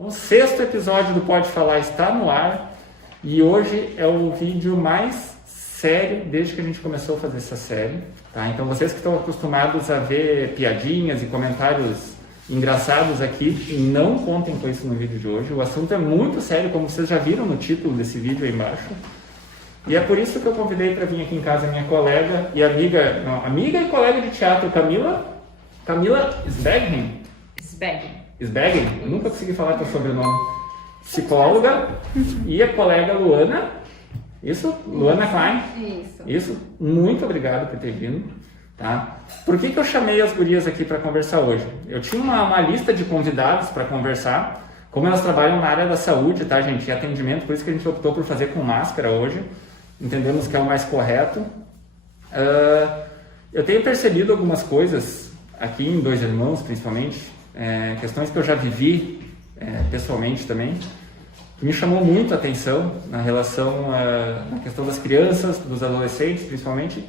O 6º episódio do Pode Falar está no ar e hoje é o vídeo mais sério desde que a gente começou a fazer essa série. Tá? Então vocês que estão acostumados a ver piadinhas e comentários engraçados aqui, não contem com isso no vídeo de hoje. O assunto é muito sério, como vocês já viram no título desse vídeo aí embaixo. E é por isso que eu convidei para vir aqui em casa minha colega e amiga e colega de teatro, Camila Sbeghen. Sbeghen? Eu nunca consegui falar teu sobrenome. Psicóloga e a colega Luana. Isso? Luana Klein? Isso. Muito obrigado por ter vindo. Tá? Por que eu chamei as gurias aqui para conversar hoje? Eu tinha uma lista de convidados para conversar. Como elas trabalham na área da saúde, tá, gente? E atendimento, por isso que a gente optou por fazer com máscara hoje. Entendemos que é o mais correto. Eu tenho percebido algumas coisas aqui em Dois Irmãos, principalmente, questões que eu já vivi pessoalmente também, que me chamou muito a atenção na relação na questão das crianças, dos adolescentes, principalmente.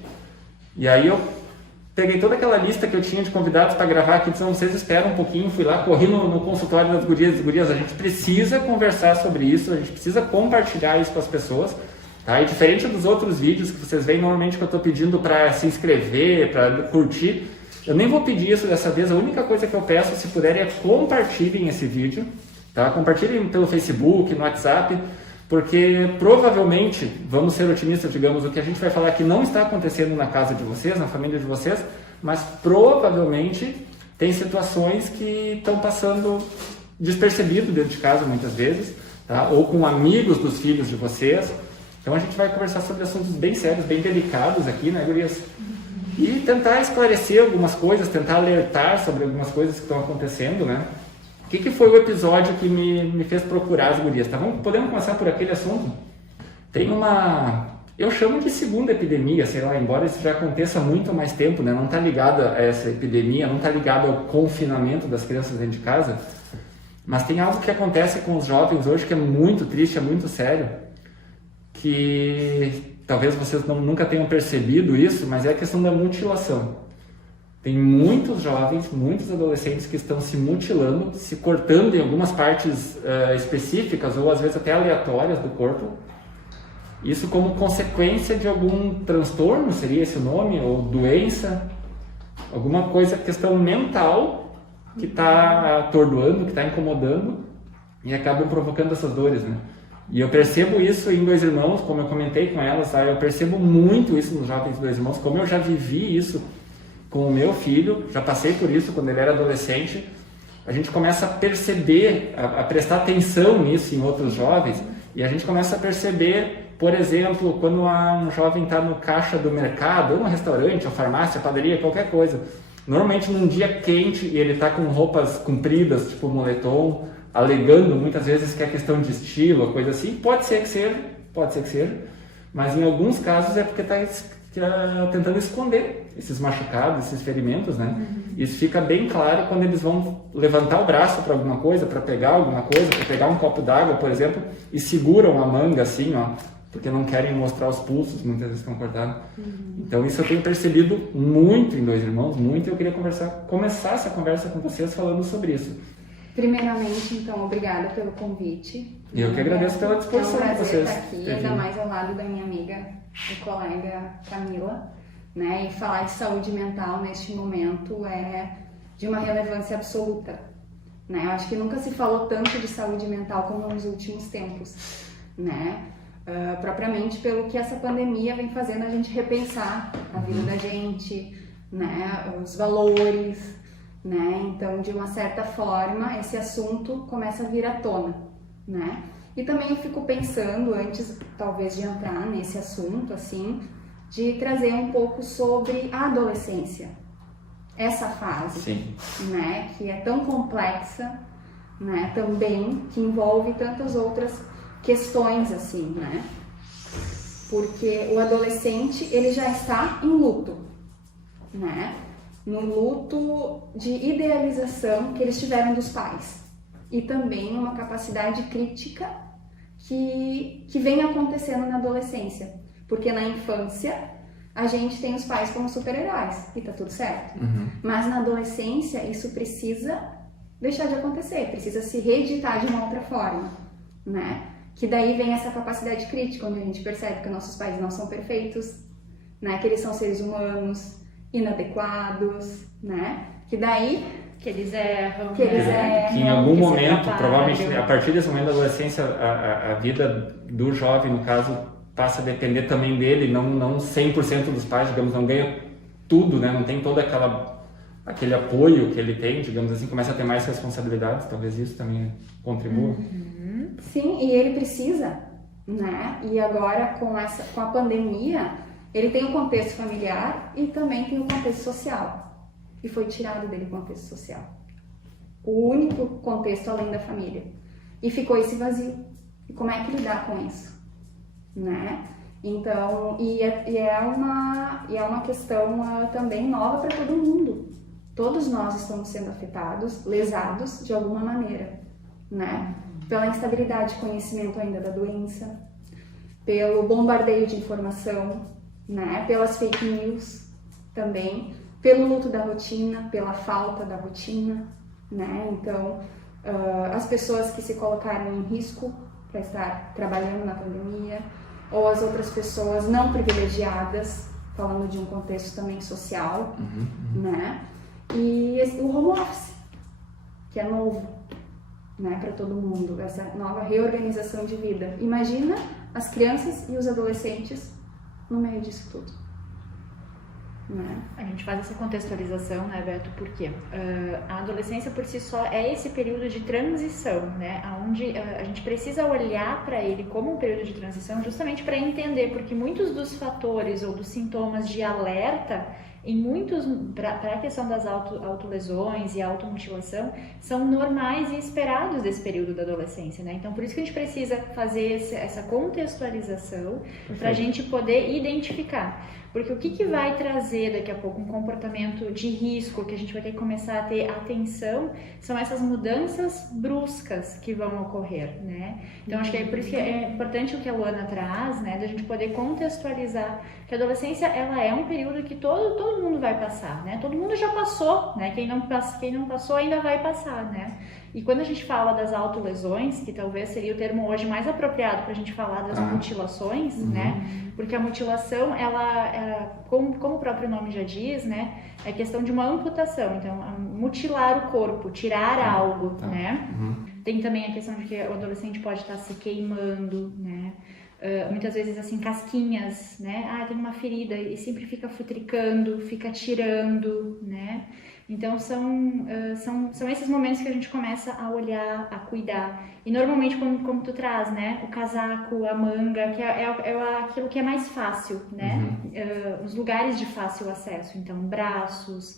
E aí eu peguei toda aquela lista que eu tinha de convidados para gravar aqui, então vocês esperam um pouquinho, fui lá, corri no consultório das gurias, a gente precisa conversar sobre isso, a gente precisa compartilhar isso com as pessoas. Tá? E diferente dos outros vídeos que vocês veem normalmente que eu estou pedindo para se inscrever, para curtir, eu nem vou pedir isso dessa vez. A única coisa que eu peço, se puderem, é compartilhem esse vídeo. Tá? Compartilhem pelo Facebook, no WhatsApp, porque provavelmente, vamos ser otimistas, digamos, o que a gente vai falar aqui não está acontecendo na casa de vocês, na família de vocês, mas provavelmente tem situações que estão passando despercebido dentro de casa muitas vezes, tá? Ou com amigos dos filhos de vocês. Então a gente vai conversar sobre assuntos bem sérios, bem delicados aqui, né, gurias? E tentar esclarecer algumas coisas, tentar alertar sobre algumas coisas que estão acontecendo, né? O que foi o episódio que me fez procurar as gurias? Tá? Podemos começar por aquele assunto? Tem eu chamo de segunda epidemia, sei lá, embora isso já aconteça há muito mais tempo, né? Não está ligado a essa epidemia, não está ligado ao confinamento das crianças dentro de casa, mas tem algo que acontece com os jovens hoje que é muito triste, é muito sério, que talvez vocês nunca tenham percebido isso, mas é a questão da mutilação. Tem muitos jovens, muitos adolescentes que estão se mutilando, se cortando em algumas partes específicas ou às vezes até aleatórias do corpo. Isso como consequência de algum transtorno, seria esse o nome, ou doença, alguma coisa, questão mental que está atordoando, que está incomodando e acabam provocando essas dores, né? E eu percebo isso em Dois Irmãos, como eu comentei com elas, tá? Eu percebo muito isso nos jovens Dois Irmãos, como eu já vivi isso com o meu filho, já passei por isso quando ele era adolescente. A gente começa a perceber, a prestar atenção nisso em outros jovens, e a gente começa a perceber, por exemplo, quando um jovem está no caixa do mercado, ou no restaurante, ou farmácia, padaria, qualquer coisa, normalmente num dia quente e ele está com roupas compridas, tipo moletom, alegando muitas vezes que é questão de estilo, coisa assim, pode ser que seja, mas em alguns casos é porque está tentando esconder esses machucados, esses ferimentos, né? Isso fica bem claro quando eles vão levantar o braço para alguma coisa, para pegar alguma coisa, para pegar um copo d'água, por exemplo, e seguram a manga assim, ó, porque não querem mostrar os pulsos, muitas vezes estão cortados. Então isso eu tenho percebido muito em Dois Irmãos, muito, e eu queria começar essa conversa com vocês falando sobre isso. Primeiramente, então, obrigada pelo convite. E eu que agradeço pela disposição de vocês. É um prazer estar aqui, ainda mais ao lado da minha amiga e colega Camila, né? E falar de saúde mental neste momento é de uma relevância absoluta, né? Eu acho que nunca se falou tanto de saúde mental como nos últimos tempos, né? Propriamente pelo que essa pandemia vem fazendo a gente repensar a vida da gente, né? Os valores, né? Então, de uma certa forma, esse assunto começa a vir à tona, né? E também eu fico pensando, antes talvez de entrar nesse assunto, assim, de trazer um pouco sobre a adolescência, essa fase, Sim. né? Que é tão complexa, né? Também, que envolve tantas outras questões, assim, né? Porque o adolescente, ele já está em luto, né? No luto de idealização que eles tiveram dos pais e também uma capacidade crítica que vem acontecendo na adolescência, porque na infância a gente tem os pais como super-heróis e tá tudo certo, mas na adolescência isso precisa deixar de acontecer, precisa se reeditar de uma outra forma, né? Que daí vem essa capacidade crítica, onde a gente percebe que nossos pais não são perfeitos, né? Que eles são seres humanos, inadequados, né? Que daí... Que eles erram. Que eles erram. Que em algum que momento, provavelmente, a partir desse momento da adolescência, a vida do jovem, no caso, passa a depender também dele, não 100% dos pais, digamos, não ganha tudo, né? Não tem todo aquele apoio que ele tem, digamos assim, começa a ter mais responsabilidades, talvez isso também contribua. Sim, e ele precisa, né? E agora com a pandemia, ele tem o contexto familiar e também tem o contexto social. E foi tirado dele o contexto social. O único contexto além da família. E ficou esse vazio. E como é que lidar com isso? Né? Então, é uma questão também nova para todo mundo. Todos nós estamos sendo afetados, lesados de alguma maneira, né? Pela instabilidade de conhecimento ainda da doença, pelo bombardeio de informação, né? Pelas fake news também, pelo luto da rotina, pela falta da rotina, né? Então, as pessoas que se colocaram em risco para estar trabalhando na pandemia, ou as outras pessoas não privilegiadas, falando de um contexto também social, né? E o home office, que é novo, né, para todo mundo, essa nova reorganização de vida. Imagina as crianças e os adolescentes no meio disso tudo. Né? A gente faz essa contextualização, né, Beto, porque a adolescência por si só é esse período de transição, né, onde a gente precisa olhar para ele como um período de transição justamente para entender, porque muitos dos fatores ou dos sintomas de alerta, para a questão das autolesões e automutilação, são normais e esperados desse período da adolescência, né? Então, por isso que a gente precisa fazer essa contextualização para a gente poder identificar. Porque o que vai trazer daqui a pouco um comportamento de risco, que a gente vai ter que começar a ter atenção, são essas mudanças bruscas que vão ocorrer, né? Então, acho que é por isso que é importante o que a Luana traz, né? Da gente poder contextualizar que a adolescência, ela é um período que todo mundo vai passar, né? Todo mundo já passou, né? Quem não passou ainda vai passar, né? E quando a gente fala das autolesões, que talvez seria o termo hoje mais apropriado para a gente falar das mutilações, né? Porque a mutilação, como o próprio nome já diz, né? É questão de uma amputação, então mutilar o corpo, tirar algo, né? Tem também a questão de que o adolescente pode estar se queimando, né? Muitas vezes assim, casquinhas, né? Tem uma ferida e sempre fica futricando, fica tirando, né? Então são esses momentos que a gente começa a olhar, a cuidar. E normalmente, como tu traz, né? O casaco, a manga, que é aquilo que é mais fácil, né? Os lugares de fácil acesso. Então, braços,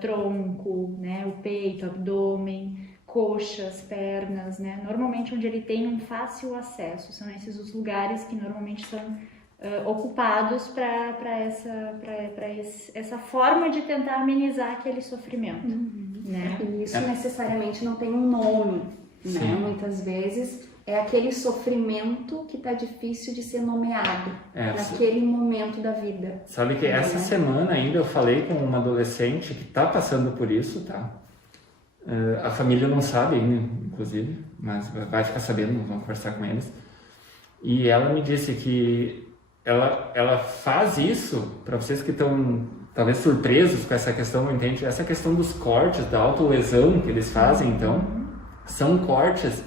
tronco, né? O peito, abdômen, coxas, pernas, né? Normalmente onde ele tem um fácil acesso. São esses os lugares que normalmente são ocupados para essa forma de tentar amenizar aquele sofrimento, né? E isso necessariamente não tem um nome, né? Muitas vezes é aquele sofrimento que está difícil de ser nomeado naquele momento da vida. Sabe que essa semana ainda eu falei com uma adolescente que está passando por isso, tá? A família não sabe ainda, inclusive, mas vai ficar sabendo, vamos conversar com eles. E ela me disse que ela faz isso, para vocês que estão talvez surpresos com essa questão, não entende? Essa questão dos cortes, da autolesão que eles fazem, então, são cortes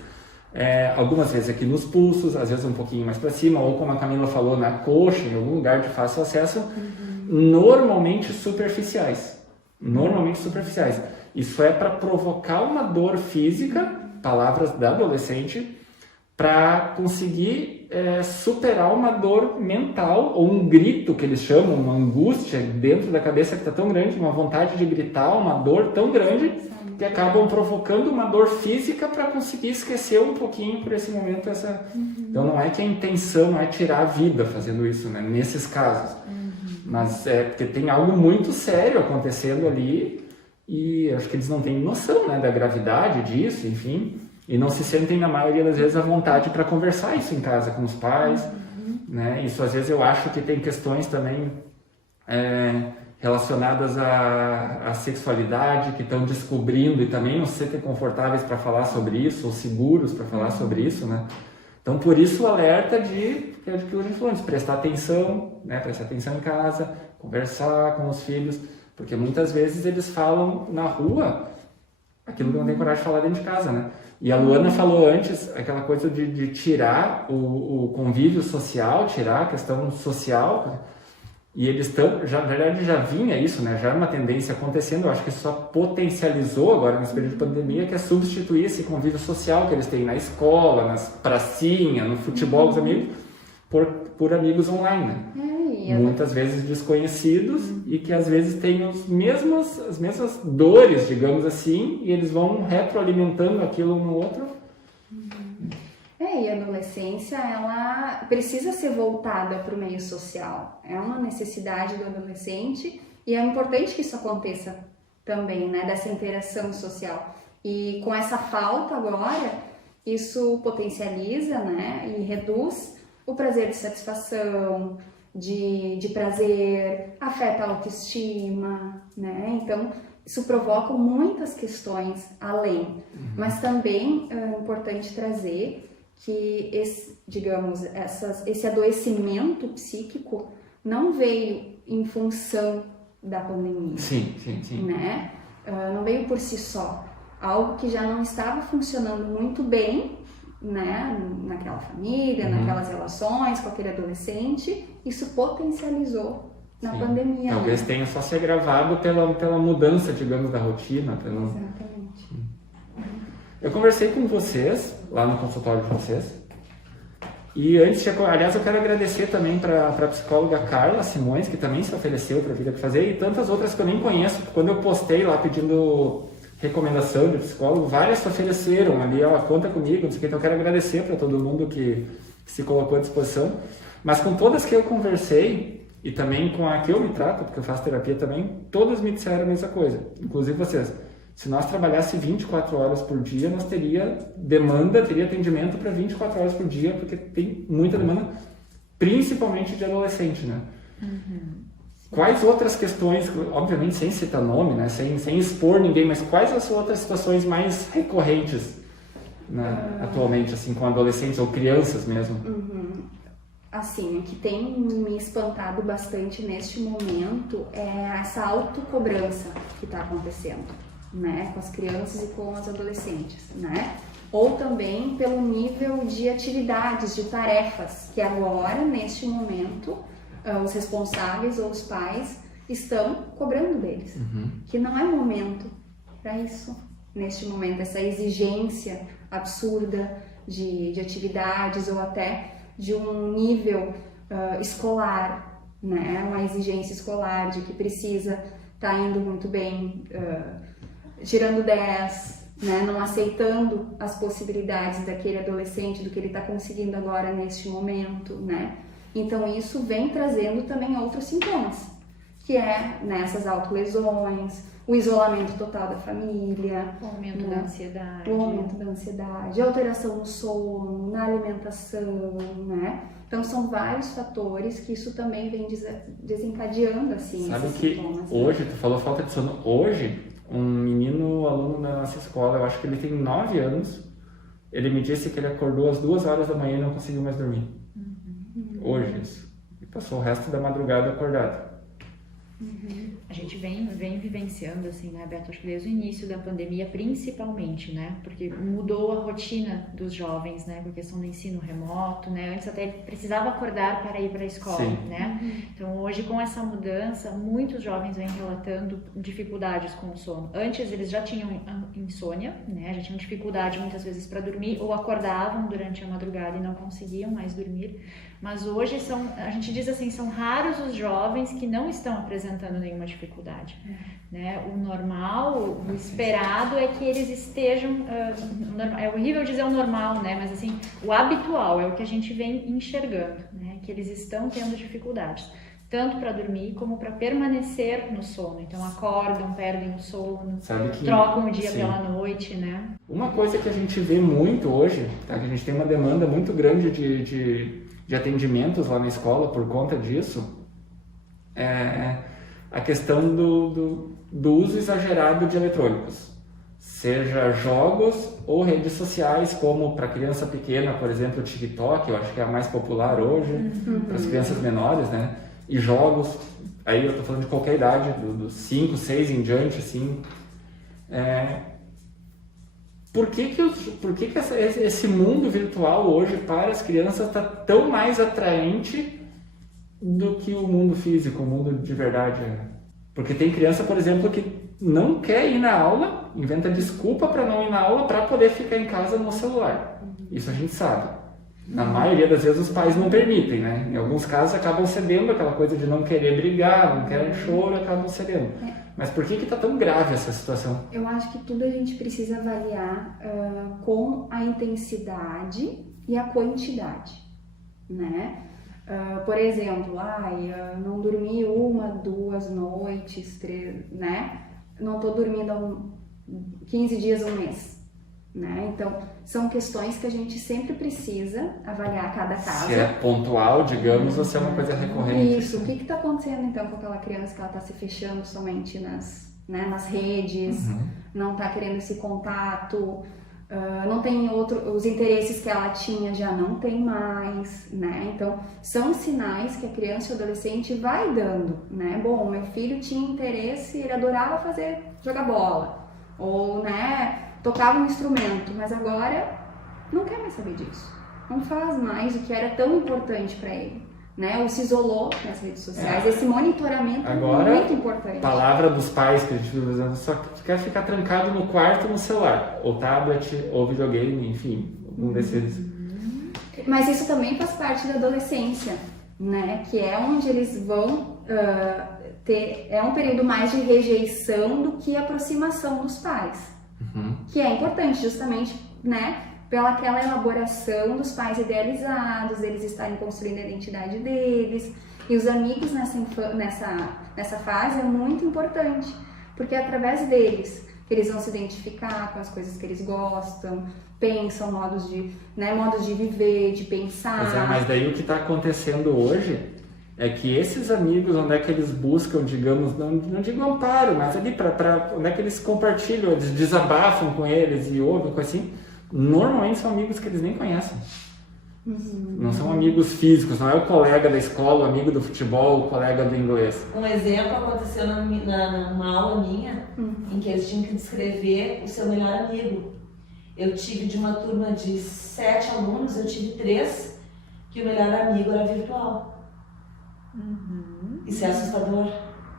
algumas vezes aqui nos pulsos, às vezes um pouquinho mais para cima, ou como a Camila falou, na coxa, em algum lugar de fácil acesso, normalmente superficiais. Isso é para provocar uma dor física, palavras da adolescente, para conseguir superar uma dor mental, ou um grito que eles chamam, uma angústia dentro da cabeça que está tão grande, uma vontade de gritar, uma dor tão grande, que acabam provocando uma dor física para conseguir esquecer um pouquinho por esse momento. Então não é que a intenção não é tirar a vida fazendo isso, né? Nesses casos, mas é porque tem algo muito sério acontecendo ali e acho que eles não têm noção, né, da gravidade disso, enfim. E não se sentem, na maioria das vezes, à vontade para conversar isso em casa com os pais, né? Isso, às vezes, eu acho que tem questões também relacionadas à sexualidade, que estão descobrindo e também não se sentem confortáveis para falar sobre isso, ou seguros para falar sobre isso, né? Então, por isso o alerta de que a gente falou, de prestar atenção, né? Prestar atenção em casa, conversar com os filhos, porque muitas vezes eles falam na rua aquilo que não tem coragem de falar dentro de casa, né? E a Luana falou antes aquela coisa de tirar o convívio social, tirar a questão social, e eles estão, na verdade já vinha isso, né? Já é uma tendência acontecendo, eu acho que só potencializou agora nesse período de pandemia, que é substituir esse convívio social que eles têm na escola, nas pracinhas, no futebol, os amigos, por amigos online, né? Muitas vezes desconhecidos e que às vezes têm as mesmas dores, digamos assim, e eles vão retroalimentando aquilo um no outro. E a adolescência, ela precisa ser voltada para o meio social. É uma necessidade do adolescente e é importante que isso aconteça também, né? Dessa interação social. E com essa falta agora, isso potencializa, né? E reduz o prazer de satisfação, de prazer, afeta a autoestima, né? Então, isso provoca muitas questões além. Mas também é importante trazer que esse adoecimento psíquico não veio em função da pandemia. Sim. Né? Não veio por si só. Algo que já não estava funcionando muito bem, né? Naquela família, naquelas relações com aquele adolescente, isso potencializou na pandemia. Talvez tenha só se agravado pela mudança, digamos, da rotina. Exatamente. Eu conversei com vocês, lá no consultório de vocês, e aliás, eu quero agradecer também para a psicóloga Carla Simões, que também se ofereceu para vir aqui fazer, e tantas outras que eu nem conheço. Quando eu postei lá pedindo recomendação de psicólogo, várias se ofereceram ali, conta comigo, não sei o que, então eu quero agradecer para todo mundo que se colocou à disposição. Mas com todas que eu conversei, e também com a que eu me trato, porque eu faço terapia também, todas me disseram a mesma coisa, inclusive vocês. Se nós trabalhássemos 24 horas por dia, nós teria atendimento para 24 horas por dia, porque tem muita demanda, principalmente de adolescente, né? Quais outras questões, obviamente sem citar nome, né? sem expor ninguém, mas quais as outras situações mais recorrentes, né? Atualmente, assim, com adolescentes ou crianças mesmo? Assim, o que tem me espantado bastante neste momento é essa autocobrança que está acontecendo, né, com as crianças e com os adolescentes, né? Ou também pelo nível de atividades, de tarefas, que agora, neste momento, os responsáveis ou os pais estão cobrando deles, que não é momento para isso, neste momento, essa exigência absurda de atividades ou até de um nível escolar, né? Uma exigência escolar de que precisa estar indo muito bem, tirando 10, né? Não aceitando as possibilidades daquele adolescente, do que ele está conseguindo agora neste momento, né? Então isso vem trazendo também outros sintomas, que é nessas autolesões, o isolamento total da família, o aumento da ansiedade, a alteração no sono, na alimentação, né? Então são vários fatores que isso também vem desencadeando assim. Sabe esses que sintomas, hoje, né? tu falou falta de sono, hoje um menino, aluno da nossa escola, eu acho que ele tem 9 anos, ele me disse que ele acordou às 2 horas da manhã e não conseguiu mais dormir. Hoje isso. E passou o resto da madrugada acordado. A gente vem vivenciando, assim, né, Beto? Acho que desde o início da pandemia, principalmente, né? Porque mudou a rotina dos jovens, né? Com a questão do ensino remoto, né? Antes até precisava acordar para ir para a escola, né? Então, hoje, com essa mudança, muitos jovens vêm relatando dificuldades com o sono. Antes, eles já tinham insônia, né? Já tinham dificuldade, muitas vezes, para dormir, ou acordavam durante a madrugada e não conseguiam mais dormir. Mas hoje, a gente diz assim, são raros os jovens que não estão apresentando nenhuma dificuldade, né? O normal, o esperado é que eles estejam, é horrível dizer o normal, né? Mas assim, o habitual é o que a gente vem enxergando, né? Que eles estão tendo dificuldades, tanto para dormir como para permanecer no sono. Então acordam, perdem o sono, trocam o dia pela noite, né? Uma coisa que a gente vê muito hoje, tá? Que a gente tem uma demanda muito grande de atendimentos lá na escola por conta disso, a questão do uso exagerado de eletrônicos, seja jogos ou redes sociais, como para criança pequena, por exemplo, o TikTok, eu acho que é a mais popular hoje, para as crianças menores, né? E jogos, aí eu estou falando de qualquer idade, dos 5, 6 em diante, assim. Por que esse mundo virtual hoje para as crianças está tão mais atraente do que o mundo físico, o mundo de verdade? Porque tem criança, por exemplo, que não quer ir na aula, inventa desculpa para não ir na aula para poder ficar em casa no celular. Isso a gente sabe. Na maioria das vezes os pais não permitem, né? Em alguns casos acabam cedendo, aquela coisa de não querer brigar, não querem choro, acabam cedendo. Mas por que está tão grave essa situação? Eu acho que tudo a gente precisa avaliar com a intensidade e a quantidade, né? Por exemplo, não dormi 1, 2 noites, 3, né? Não estou dormindo há 15 dias, 1 mês, né? Então, são questões que a gente sempre precisa avaliar cada caso. Se é pontual, digamos, ou se é uma coisa recorrente. Isso, o que está acontecendo então com aquela criança que ela está se fechando somente nas redes, não está querendo esse contato, não tem os interesses que ela tinha já não tem mais, né? Então, são sinais que a criança e o adolescente vai dando, né? Bom, meu filho tinha interesse, ele adorava jogar bola, ou, né, tocava um instrumento, mas agora não quer mais saber disso, não faz mais o que era tão importante para ele, né? Ou se isolou nas redes sociais. Esse monitoramento agora, é muito importante. Palavra dos pais que a gente vive usando, só quer ficar trancado no quarto no celular, ou tablet, ou videogame, enfim, algum desses. Mas isso também faz parte da adolescência, né? Que é onde eles vão é um período mais de rejeição do que aproximação dos pais. Que é importante justamente, né, pela aquela elaboração dos pais idealizados, eles estarem construindo a identidade deles, e os amigos nessa fase é muito importante, porque é através deles que eles vão se identificar com as coisas que eles gostam, pensam modos de viver, de pensar. Mas daí o que está acontecendo hoje é que esses amigos, onde é que eles buscam, digamos, não digo amparo, mas ali para onde é que eles compartilham, eles desabafam com eles e ouvem, coisa assim, normalmente são amigos que eles nem conhecem. Não são amigos físicos, não é o colega da escola, o amigo do futebol, o colega do inglês. Um exemplo aconteceu numa aula minha, em que eles tinham que descrever o seu melhor amigo. Eu tive de uma turma de 7 alunos, eu tive 3, que o melhor amigo era virtual. Isso é assustador.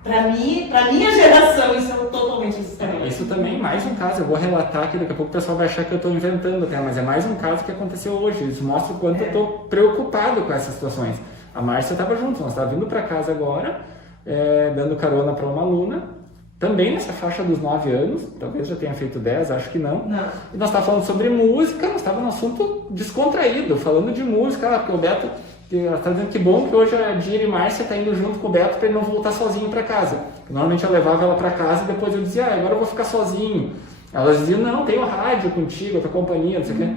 Pra minha geração, isso é totalmente assustador. Isso também é mais um caso, eu vou relatar aqui, daqui a pouco o pessoal vai achar que eu estou inventando até, mas é mais um caso que aconteceu hoje. Isso mostra o quanto eu estou preocupado com essas situações. A Márcia estava junto, nós estávamos vindo para casa agora, dando carona para uma aluna, também nessa faixa dos 9 anos, talvez já tenha feito 10, acho que não. E nós estávamos falando sobre música, nós estávamos num assunto descontraído, falando de música, porque o Beto... Ela está dizendo que bom que hoje a Dira e Márcia está indo junto com o Beto para ele não voltar sozinho para casa. Normalmente eu levava ela para casa e depois eu dizia, agora eu vou ficar sozinho. Elas diziam, não, tem o rádio contigo, a tua companhia, não sei o quê.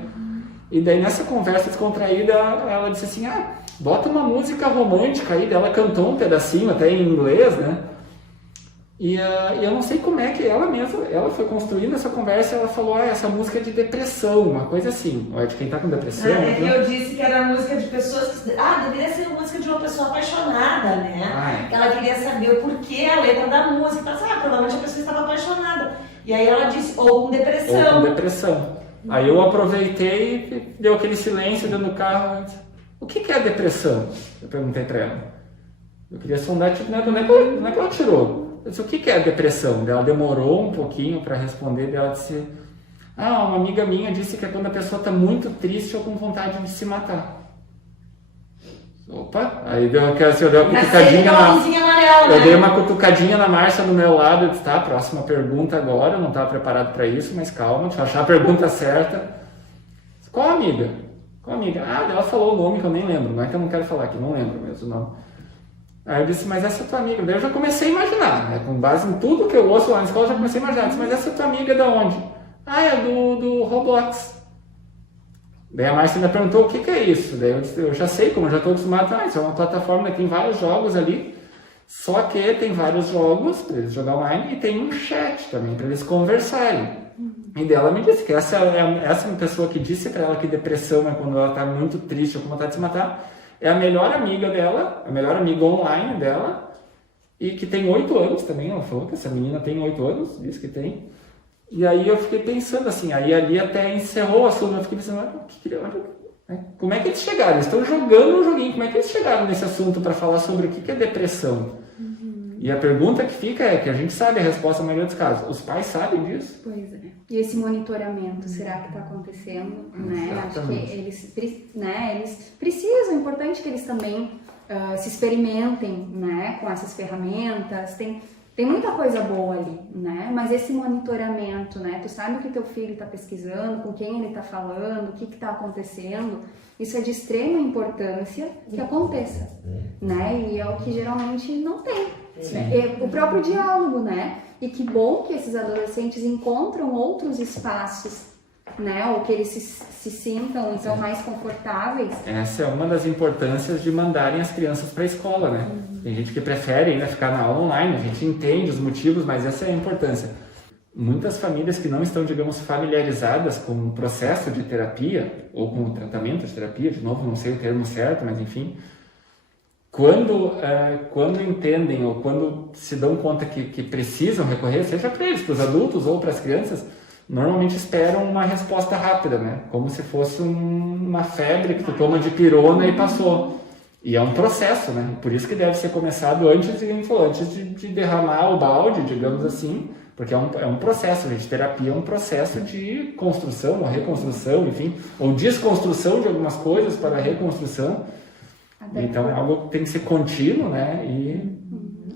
E daí nessa conversa descontraída, ela disse assim, bota uma música romântica aí. Ela cantou um pedacinho até em inglês, né? E eu não sei como é que ela foi construindo essa conversa, ela falou, essa música é de depressão, uma coisa assim, ou é de quem tá com depressão. Eu disse que era música de pessoas que... deveria ser música de uma pessoa apaixonada, né? Ela queria saber o porquê, a letra da música, provavelmente a pessoa estava apaixonada. E aí ela disse, ou com depressão. Ou com depressão. Aí eu aproveitei e deu aquele silêncio dentro do carro, disse, o que é depressão? Eu perguntei pra ela. Eu queria sondar, tipo, não é que ela tirou. Eu disse, o que é depressão? Ela demorou um pouquinho para responder, ela disse, uma amiga minha disse que é quando a pessoa está muito triste ou com vontade de se matar. Opa, aí deu uma cutucadinha eu dei uma cutucadinha na Márcia do meu lado, eu disse, próxima pergunta agora, eu não estava preparado para isso, mas calma, deixa eu achar a pergunta certa. Qual amiga? Ela falou o nome que eu nem lembro, não é que eu não quero falar aqui, não lembro mesmo o nome. Aí eu disse, mas essa é tua amiga. Daí eu já comecei a imaginar, né? Com base em tudo que eu ouço lá na escola, eu já comecei a imaginar. Eu disse, mas essa é tua amiga de onde? É do Roblox. Daí a Márcia me perguntou, o que é isso? Daí eu disse, eu já sei, como eu já estou acostumado, isso é uma plataforma que tem vários jogos ali. Só que tem vários jogos para eles jogar online e tem um chat também para eles conversarem. E dela me disse que essa é uma pessoa que disse para ela que depressão é quando ela está muito triste ou com vontade de se matar. É a melhor amiga dela, a melhor amiga online dela, e que tem 8 anos também. Ela falou que essa menina tem 8 anos, disse que tem. E aí eu fiquei pensando assim, aí ali até encerrou o assunto, eu fiquei pensando, como é que eles chegaram? Eles estão jogando um joguinho, como é que eles chegaram nesse assunto para falar sobre o que é depressão? E a pergunta que fica é, que a gente sabe a resposta na maioria dos casos, os pais sabem disso? Pois é. E esse monitoramento, será que está acontecendo? Né? Acho que eles precisam, é importante que eles também se experimentem, né, com essas ferramentas, tem muita coisa boa ali, né? Mas esse monitoramento, né? Tu sabe o que teu filho está pesquisando, com quem ele está falando, o que está acontecendo. Isso é de extrema importância que aconteça, né? E é o que geralmente não tem. Né? O próprio diálogo, né? E que bom que esses adolescentes encontram outros espaços, né? Ou que eles se sintam então mais confortáveis. Essa é uma das importâncias de mandarem as crianças para a escola, né? Tem gente que prefere ainda ficar na aula online, a gente entende os motivos, mas essa é a importância. Muitas famílias que não estão, digamos, familiarizadas com o processo de terapia, ou com o tratamento de terapia, de novo, não sei o termo certo, mas enfim, quando entendem ou quando se dão conta que precisam recorrer, seja para eles, para os adultos ou para as crianças, normalmente esperam uma resposta rápida, né? Como se fosse uma febre que tu toma de pirona e passou. E é um processo, né? Por isso que deve ser começado antes de derramar o balde, digamos assim, porque é um processo, gente. Terapia é um processo de construção ou reconstrução, enfim, ou desconstrução de algumas coisas para reconstrução. Então é algo que tem que ser contínuo, né?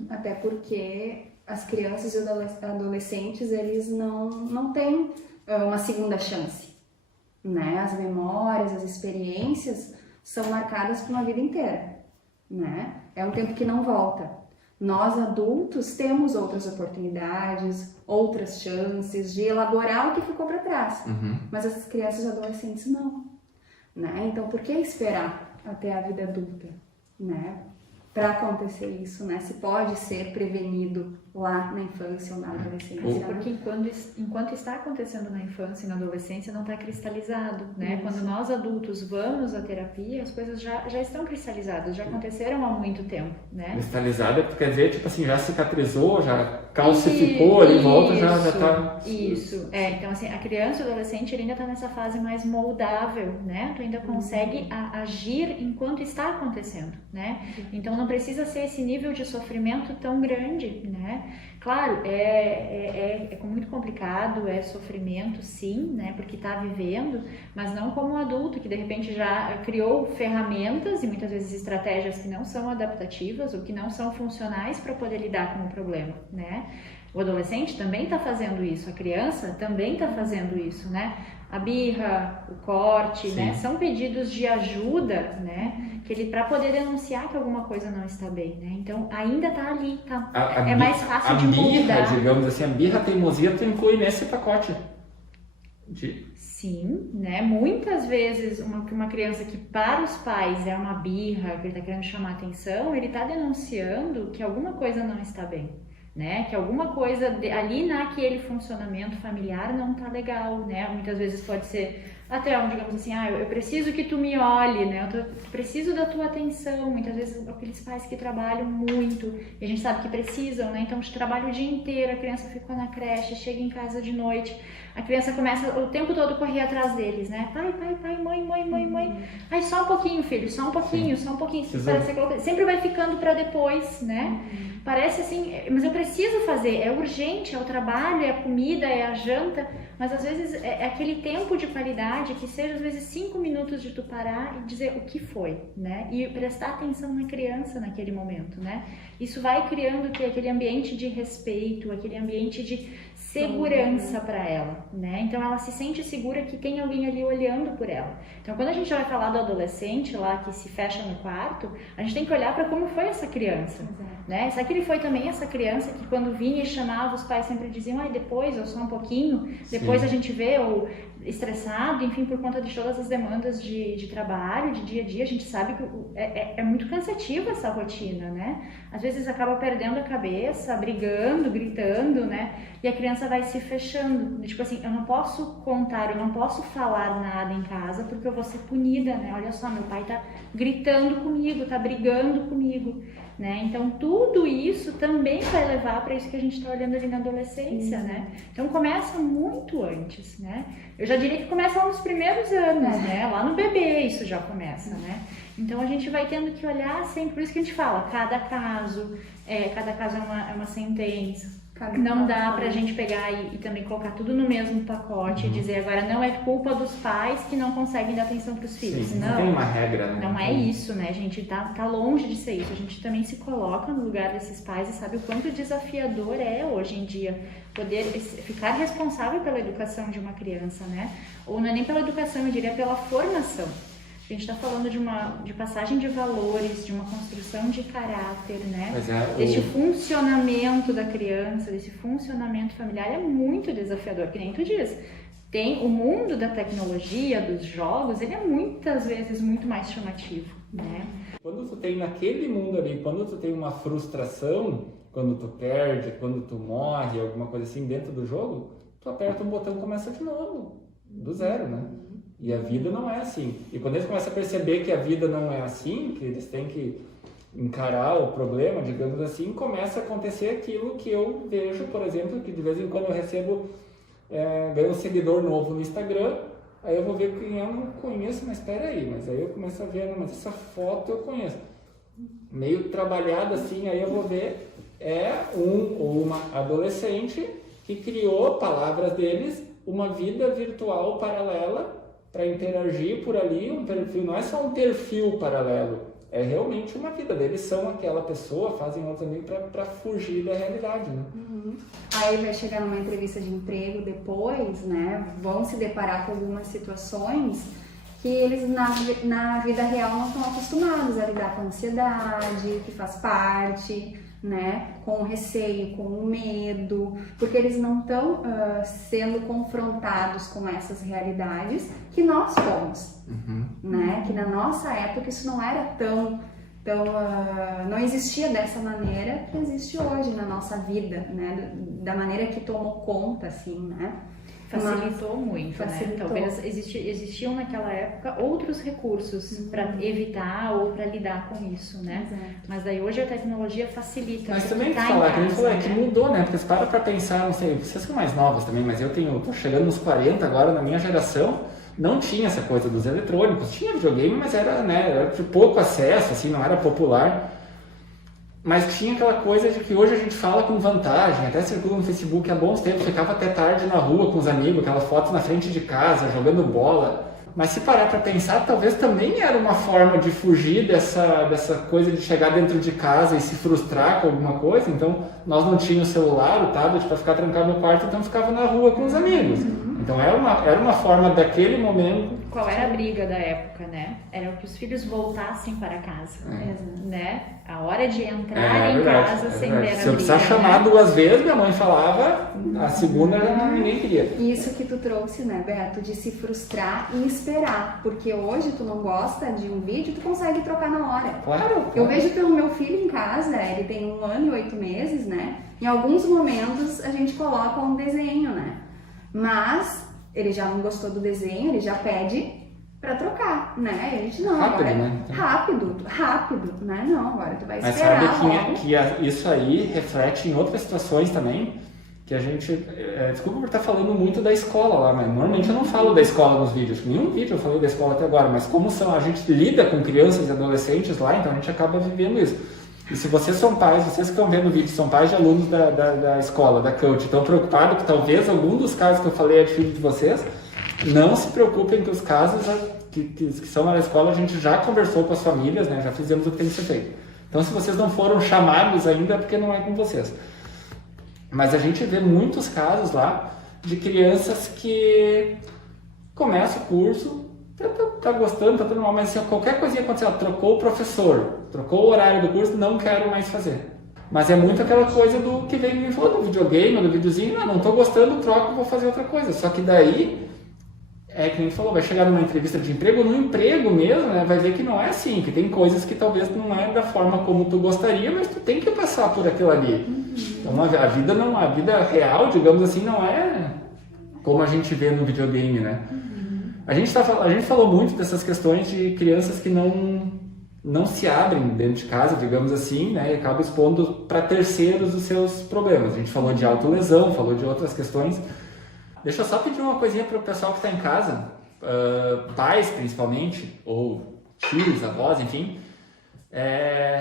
Até porque as crianças e adolescentes, eles não têm uma segunda chance, né? As memórias, as experiências são marcadas por uma vida inteira, né? É um tempo que não volta. Nós, adultos, temos outras oportunidades, outras chances de elaborar o que ficou para trás. Mas as crianças e adolescentes não, né? Então, por que esperar até a vida adulta, né? Para acontecer isso, né? Se pode ser prevenido lá na infância ou na adolescência. Porque enquanto está acontecendo na infância e na adolescência, não está cristalizado, né? Quando nós adultos vamos à terapia, as coisas já estão cristalizadas, já aconteceram há muito tempo, né? Cristalizada quer dizer, tipo assim, já cicatrizou, já calcificou ali em volta, já está... Isso, então assim, a criança e o adolescente, ele ainda está nessa fase mais moldável, né? Tu ainda consegue agir enquanto está acontecendo, né? Então não precisa ser esse nível de sofrimento tão grande, né? Claro, é muito complicado, é sofrimento sim, né? Porque está vivendo, mas não como um adulto que de repente já criou ferramentas e muitas vezes estratégias que não são adaptativas ou que não são funcionais para poder lidar com o problema, né? O adolescente também está fazendo isso, a criança também está fazendo isso, né? A birra, o corte, né? São pedidos de ajuda, né? Que ele para poder denunciar que alguma coisa não está bem, né? Então ainda está ali, tá? É mais fácil de moldar. Digamos assim, a birra, a teimosia, tu inclui nesse pacote. Sim, né? Muitas vezes uma criança que para os pais é uma birra, que ele está querendo chamar atenção, ele está denunciando que alguma coisa não está bem. Né? Que alguma coisa ali naquele funcionamento familiar não tá legal, né? Muitas vezes pode ser até, digamos assim, eu preciso que tu me olhe, né? Eu preciso da tua atenção. Muitas vezes aqueles pais que trabalham muito, e a gente sabe que precisam, né? Então, trabalham o dia inteiro, a criança fica na creche, chega em casa de noite, a criança começa o tempo todo a correr atrás deles, né? Pai, mãe. Aí só um pouquinho, filho, só um pouquinho. Sempre vai ficando para depois, né? Parece assim, mas eu preciso fazer, é urgente, é o trabalho, é a comida, é a janta, mas às vezes é aquele tempo de qualidade que seja às vezes 5 minutos de tu parar e dizer o que foi, né? E prestar atenção na criança naquele momento, né? Isso vai criando aquele ambiente de respeito, aquele ambiente de segurança para ela, né? Então ela se sente segura que tem alguém ali olhando por ela. Então quando a gente vai falar do adolescente lá que se fecha no quarto, a gente tem que olhar para como foi essa criança. né? Será que ele foi também essa criança que quando vinha e chamava, os pais sempre diziam, depois, ou só um pouquinho, depois a gente vê, ou estressado, enfim, por conta de todas as demandas de trabalho, de dia a dia, a gente sabe que é muito cansativa essa rotina, né? Às vezes acaba perdendo a cabeça, brigando, gritando, né? E a criança vai se fechando, tipo assim, eu não posso contar, eu não posso falar nada em casa porque eu vou ser punida, né? Olha só, meu pai tá gritando comigo, tá brigando comigo, né? Então tudo isso também vai levar para isso que a gente está olhando ali na adolescência, né? Então começa muito antes, né? Eu já diria que começa lá nos primeiros anos, né? Lá no bebê isso já começa, né? Então a gente vai tendo que olhar sempre, por isso que a gente fala, cada caso é uma sentença. Não dá pra gente pegar e também colocar tudo no mesmo pacote e dizer agora não é culpa dos pais que não conseguem dar atenção pros filhos. Sim, não tem uma regra, né? Não é isso, né, gente? Tá longe de ser isso. A gente também se coloca no lugar desses pais e sabe o quanto desafiador é hoje em dia poder ficar responsável pela educação de uma criança, né? Ou não é nem pela educação, eu diria pela formação. A gente está falando de passagem de valores, de uma construção de caráter, né? Desse funcionamento da criança, desse funcionamento familiar é muito desafiador, que nem tu diz. Tem o mundo da tecnologia, dos jogos, ele é muitas vezes muito mais chamativo, né? Quando tu tem naquele mundo ali, quando tu tem uma frustração, quando tu perde, quando tu morre, alguma coisa assim dentro do jogo, tu aperta um botão e começa de novo, do zero, né? E a vida não é assim. E quando eles começam a perceber que a vida não é assim, que eles têm que encarar o problema, digamos assim, começa a acontecer aquilo que eu vejo, por exemplo, que de vez em quando eu recebo, ganho um seguidor novo no Instagram, aí eu vou ver quem eu não conheço, mas espera aí, mas aí eu começo a ver, mas essa foto eu conheço. Meio trabalhada assim, aí eu vou ver, um ou uma adolescente que criou, palavras deles, uma vida virtual paralela para interagir por ali, um perfil, não é só um perfil paralelo, é realmente uma vida deles, são aquela pessoa, fazem outros amigos para fugir da realidade, né? Aí vai chegar numa entrevista de emprego depois, né, vão se deparar com algumas situações que eles na vida real não estão acostumados a lidar com a ansiedade, que faz parte, né, com o receio, com o medo, porque eles não estão sendo confrontados com essas realidades que nós fomos, né, que na nossa época isso não era tão não existia dessa maneira que existe hoje na nossa vida, né, da maneira que tomou conta, assim, né. Facilitou muito, facilitou. Né? Talvez existiam naquela época outros recursos para evitar ou para lidar com isso, né? Exato. Mas daí hoje a tecnologia facilita. Mas também tá falar, que a gente falou, né? que mudou, né? Porque você para pensar, não sei, vocês são mais novas também, mas tô chegando nos 40 agora, na minha geração, não tinha essa coisa dos eletrônicos, tinha videogame, mas era de pouco acesso, assim, não era popular. Mas tinha aquela coisa de que hoje a gente fala com vantagem, até circula no Facebook há bons tempos, ficava até tarde na rua com os amigos, aquelas fotos na frente de casa, jogando bola. Mas se parar para pensar, talvez também era uma forma de fugir dessa coisa de chegar dentro de casa e se frustrar com alguma coisa. Então, nós não tínhamos celular, o tablet para ficar trancado no quarto, então ficava na rua com os amigos. Então, era uma forma daquele momento. Qual era a briga da época, né? Era que os filhos voltassem para casa, né? A hora de entrar em casa sem ver a briga. Se eu precisar chamar 2 vezes, minha mãe falava, a segunda ninguém queria. Isso que tu trouxe, né, Beto, de se frustrar e esperar, porque hoje tu não gosta de um vídeo, tu consegue trocar na hora. Claro. Eu vejo pelo meu filho em casa, ele tem 1 ano e 8 meses, né? Em alguns momentos a gente coloca um desenho, né? Mas ele já não gostou do desenho, ele já pede pra trocar, né? E a gente não, rápido, agora né? rápido, né? Não, agora tu vai Mas esperar. sabe que isso aí reflete em outras situações também, que a gente, desculpa por estar falando muito da escola lá, mas normalmente eu não falo da escola nos vídeos, nenhum vídeo eu falei da escola até agora, mas como a gente lida com crianças e adolescentes lá, então a gente acaba vivendo isso. E se vocês são pais, vocês que estão vendo o vídeo, são pais de alunos da escola, da coach, estão preocupados que talvez algum dos casos que eu falei é de filho de vocês, não se preocupem que os casos que são na escola a gente já conversou com as famílias, né? Já fizemos o que tem que ser feito. Então se vocês não foram chamados ainda é porque não é com vocês. Mas a gente vê muitos casos lá de crianças que começam o curso, tá gostando, tá tudo normal, mas se qualquer coisinha acontecer, trocou o professor, trocou o horário do curso, não quero mais fazer. Mas é muito aquela coisa do que vem me falando do videogame, do videozinho, não tô gostando, troco, vou fazer outra coisa. Só que daí, é que a gente falou, vai chegar numa entrevista de emprego, no emprego mesmo, né, vai ver que não é assim, que tem coisas que talvez não é da forma como tu gostaria, mas tu tem que passar por aquilo ali. Então a vida real, digamos assim, não é como a gente vê no videogame, né? A gente falou muito dessas questões de crianças que não se abrem dentro de casa, digamos assim, né, e acabam expondo para terceiros os seus problemas. A gente falou de autolesão, falou de outras questões. Deixa eu só pedir uma coisinha para o pessoal que está em casa, pais principalmente, ou tios, avós, enfim.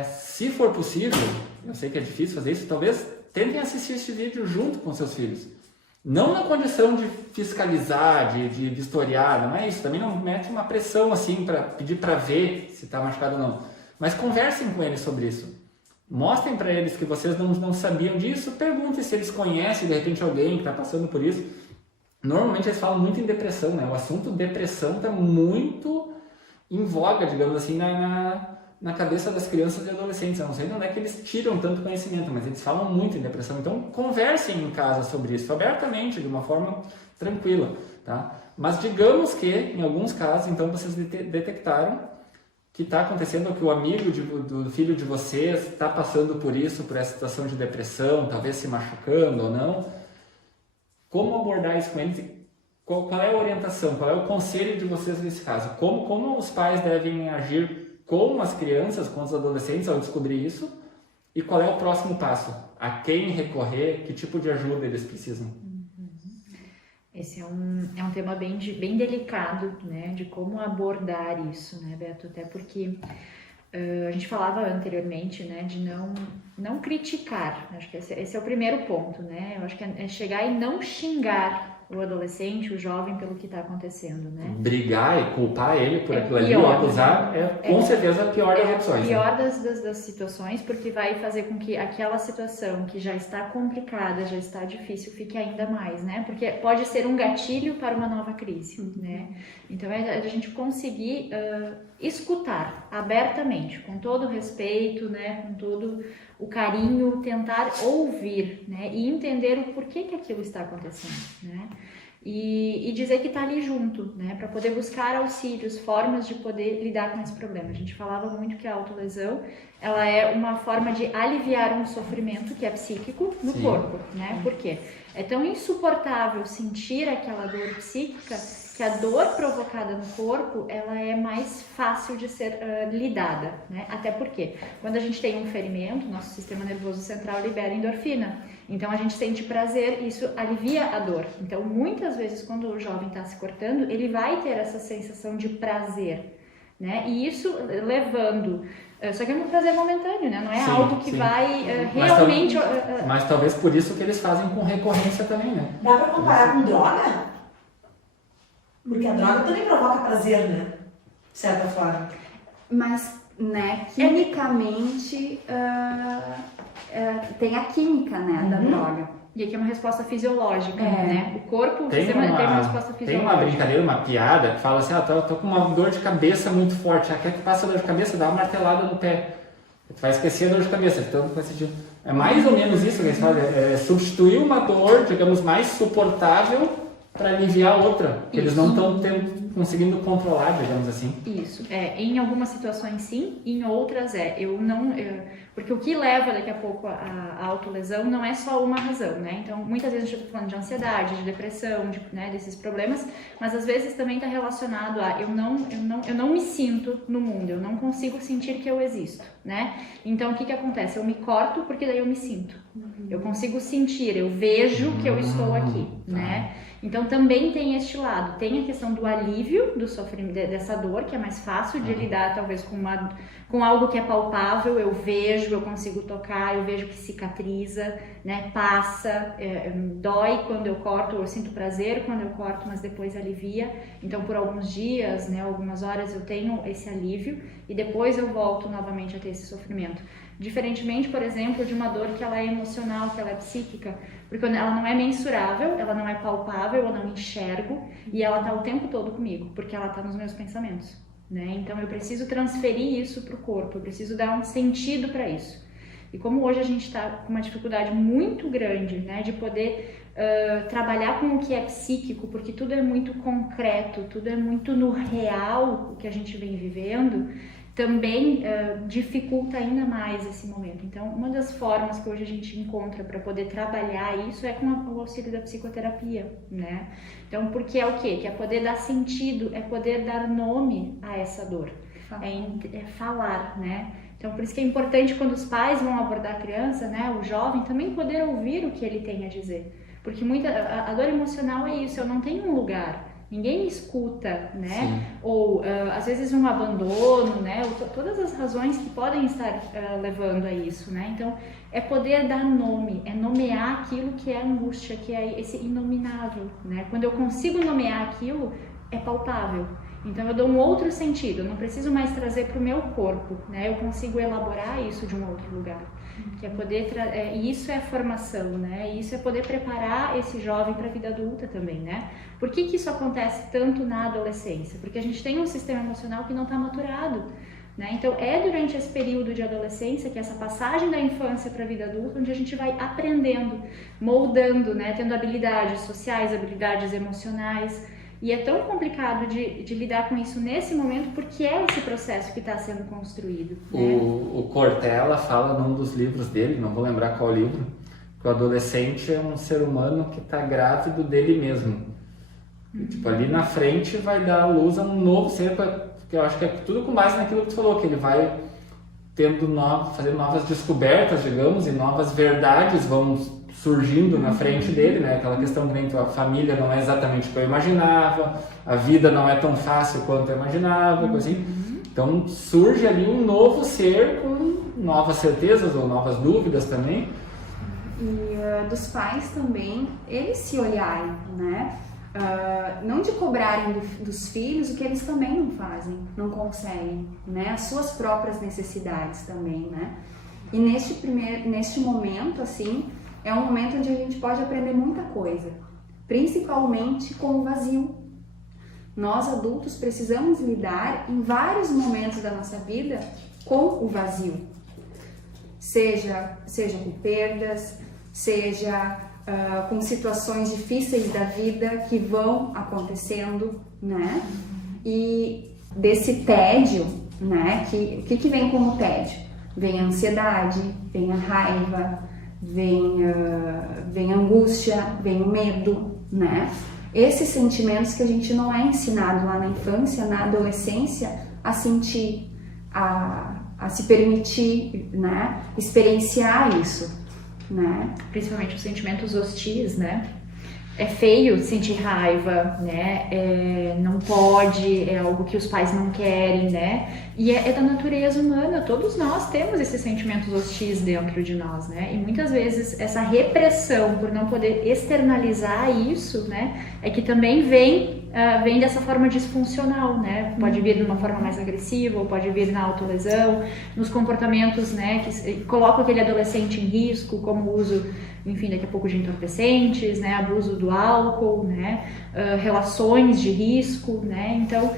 Se for possível, eu sei que é difícil fazer isso, talvez tentem assistir esse vídeo junto com seus filhos. Não na condição de fiscalizar, de vistoriar, não é isso. Também não mete uma pressão assim para pedir para ver se está machucado ou não. Mas conversem com eles sobre isso. Mostrem para eles que vocês não sabiam disso. Perguntem se eles conhecem de repente alguém que está passando por isso. Normalmente eles falam muito em depressão, né? O assunto depressão está muito em voga, digamos assim, na cabeça das crianças e adolescentes. Eu não sei de onde é que eles tiram tanto conhecimento, mas eles falam muito em depressão. Então, conversem em casa sobre isso, abertamente, de uma forma tranquila, tá? Mas digamos que, em alguns casos, então, vocês detectaram que está acontecendo, que o amigo do filho de vocês está passando por isso, por essa situação de depressão, talvez se machucando ou não. Como abordar isso com eles? Qual é a orientação? Qual é o conselho de vocês nesse caso? Como os pais devem agir com as crianças, com os adolescentes ao descobrir isso, e qual é o próximo passo? A quem recorrer? Que tipo de ajuda eles precisam? Esse é um tema bem delicado, né, de como abordar isso, né, Beto? Até porque a gente falava anteriormente, né, de não criticar. Acho que esse é o primeiro ponto, né? Eu acho que é chegar e não xingar o adolescente, o jovem, pelo que está acontecendo, né? Brigar e culpar ele por aquilo ali, ou acusar, com certeza a pior das opções. É a pior das situações, porque vai fazer com que aquela situação que já está complicada, já está difícil, fique ainda mais, né? Porque pode ser um gatilho para uma nova crise, né? Então é a gente conseguir escutar abertamente, com todo o respeito, né? Com todo o carinho, tentar ouvir, né? E entender o porquê que aquilo está acontecendo, né? E dizer que está ali junto, né? Para poder buscar auxílios, formas de poder lidar com esse problema. A gente falava muito que a autolesão, ela é uma forma de aliviar um sofrimento que é psíquico no corpo, né? Por quê? É tão insuportável sentir aquela dor psíquica que a dor provocada no corpo, ela é mais fácil de ser lidada, né? Até porque quando a gente tem um ferimento, nosso sistema nervoso central libera endorfina. Então a gente sente prazer e isso alivia a dor. Então muitas vezes quando o jovem está se cortando, ele vai ter essa sensação de prazer, né? E isso levando... Só que é um prazer momentâneo, né? Não é algo que vai realmente... Mas talvez por isso que eles fazem com recorrência também, né? Dá pra comparar com droga? Porque a droga também provoca prazer, né? De certa forma. Mas, né, quimicamente, tem a química, né, da droga. E aqui é uma resposta fisiológica, né? O corpo, tem uma resposta fisiológica. Tem uma brincadeira, uma piada, que fala assim, tô com uma dor de cabeça muito forte. Quer que passe a dor de cabeça? Dá uma martelada no pé. Tu vai esquecer a dor de cabeça. Então, é mais ou menos isso que eles fazem. É substituir uma dor, digamos, mais suportável para aliviar outra. Que eles não estão conseguindo controlar, digamos assim. Isso. Em algumas situações sim, em outras porque o que leva daqui a pouco a autolesão não é só uma razão, né? Então, muitas vezes a gente está falando de ansiedade, de depressão, né, desses problemas, mas às vezes também está relacionado a eu não me sinto no mundo, eu não consigo sentir que eu existo, né? Então, o que acontece? Eu me corto porque daí eu me sinto. Eu consigo sentir, eu vejo que eu estou aqui, né? Então também tem este lado, tem a questão do alívio do sofrimento, dessa dor, que é mais fácil de lidar talvez com algo que é palpável, eu vejo, eu consigo tocar, eu vejo que cicatriza, né, passa, dói quando eu corto, eu sinto prazer quando eu corto, mas depois alivia. Então por alguns dias, né, algumas horas eu tenho esse alívio e depois eu volto novamente a ter esse sofrimento. Diferentemente, por exemplo, de uma dor que ela é emocional, que ela é psíquica, porque ela não é mensurável, ela não é palpável, eu não enxergo e ela está o tempo todo comigo, porque ela está nos meus pensamentos, né? Então eu preciso transferir isso para o corpo, eu preciso dar um sentido para isso. E como hoje a gente está com uma dificuldade muito grande, né, de poder trabalhar com o que é psíquico, porque tudo é muito concreto, tudo é muito no real o que a gente vem vivendo, também dificulta ainda mais esse momento. Então, uma das formas que hoje a gente encontra para poder trabalhar isso é com o auxílio da psicoterapia, né? Então, porque é o quê? Que é poder dar sentido, é poder dar nome a essa dor, é falar, né? Então, por isso que é importante quando os pais vão abordar a criança, né, o jovem, também poder ouvir o que ele tem a dizer. Porque a dor emocional é isso, eu não tenho um lugar, ninguém me escuta, né? Sim. Ou às vezes um abandono, né? Ou todas as razões que podem estar levando a isso, né? Então, é poder dar nome, é nomear aquilo que é angústia, que é esse inominável, né? Quando eu consigo nomear aquilo, é palpável. Então eu dou um outro sentido, eu não preciso mais trazer para o meu corpo, né? Eu consigo elaborar isso de um outro lugar, que é poder e isso é formação, né? E isso é poder preparar esse jovem para a vida adulta também, né? Por que isso acontece tanto na adolescência? Porque a gente tem um sistema emocional que não está maturado, né? Então é durante esse período de adolescência, que é essa passagem da infância para a vida adulta, onde a gente vai aprendendo, moldando, né? Tendo habilidades sociais, habilidades emocionais. E é tão complicado de lidar com isso nesse momento, porque é esse processo que está sendo construído. Né? O Cortella fala num dos livros dele, não vou lembrar qual livro, que o adolescente é um ser humano que está grávido dele mesmo. E, tipo, ali na frente vai dar à luz a um novo ser, que eu acho que é tudo com base naquilo que tu falou, que ele vai fazendo novas descobertas, digamos, e novas verdades vão surgindo na frente dele, né? Aquela questão que a família não é exatamente o que eu imaginava, a vida não é tão fácil quanto eu imaginava, coisa assim. Então surge ali um novo ser com novas certezas ou novas dúvidas também. E dos pais também, eles se olharem, né? Não de cobrarem dos filhos o que eles também não fazem, não conseguem, né? As suas próprias necessidades também, né? E neste momento, assim, é um momento onde a gente pode aprender muita coisa, principalmente com o vazio. Nós adultos precisamos lidar em vários momentos da nossa vida com o vazio, seja com perdas, seja com situações difíceis da vida que vão acontecendo, né? E desse tédio, né? O que vem como tédio? Vem a ansiedade, vem a raiva, vem a angústia, vem o medo, né? Esses sentimentos que a gente não é ensinado lá na infância, na adolescência, a sentir, a se permitir, né? Experienciar isso, né? Principalmente os sentimentos hostis, né? É feio sentir raiva, né? Não pode, é algo que os pais não querem, né? E é da natureza humana, todos nós temos esses sentimentos hostis dentro de nós, né? E muitas vezes essa repressão por não poder externalizar isso, né? É que também vem dessa forma disfuncional, né? Pode vir de uma forma mais agressiva, ou pode vir na autolesão, nos comportamentos, né? Que colocam aquele adolescente em risco, como o uso, enfim, daqui a pouco de entorpecentes, né? Abuso do álcool, né? Relações de risco, né? Então,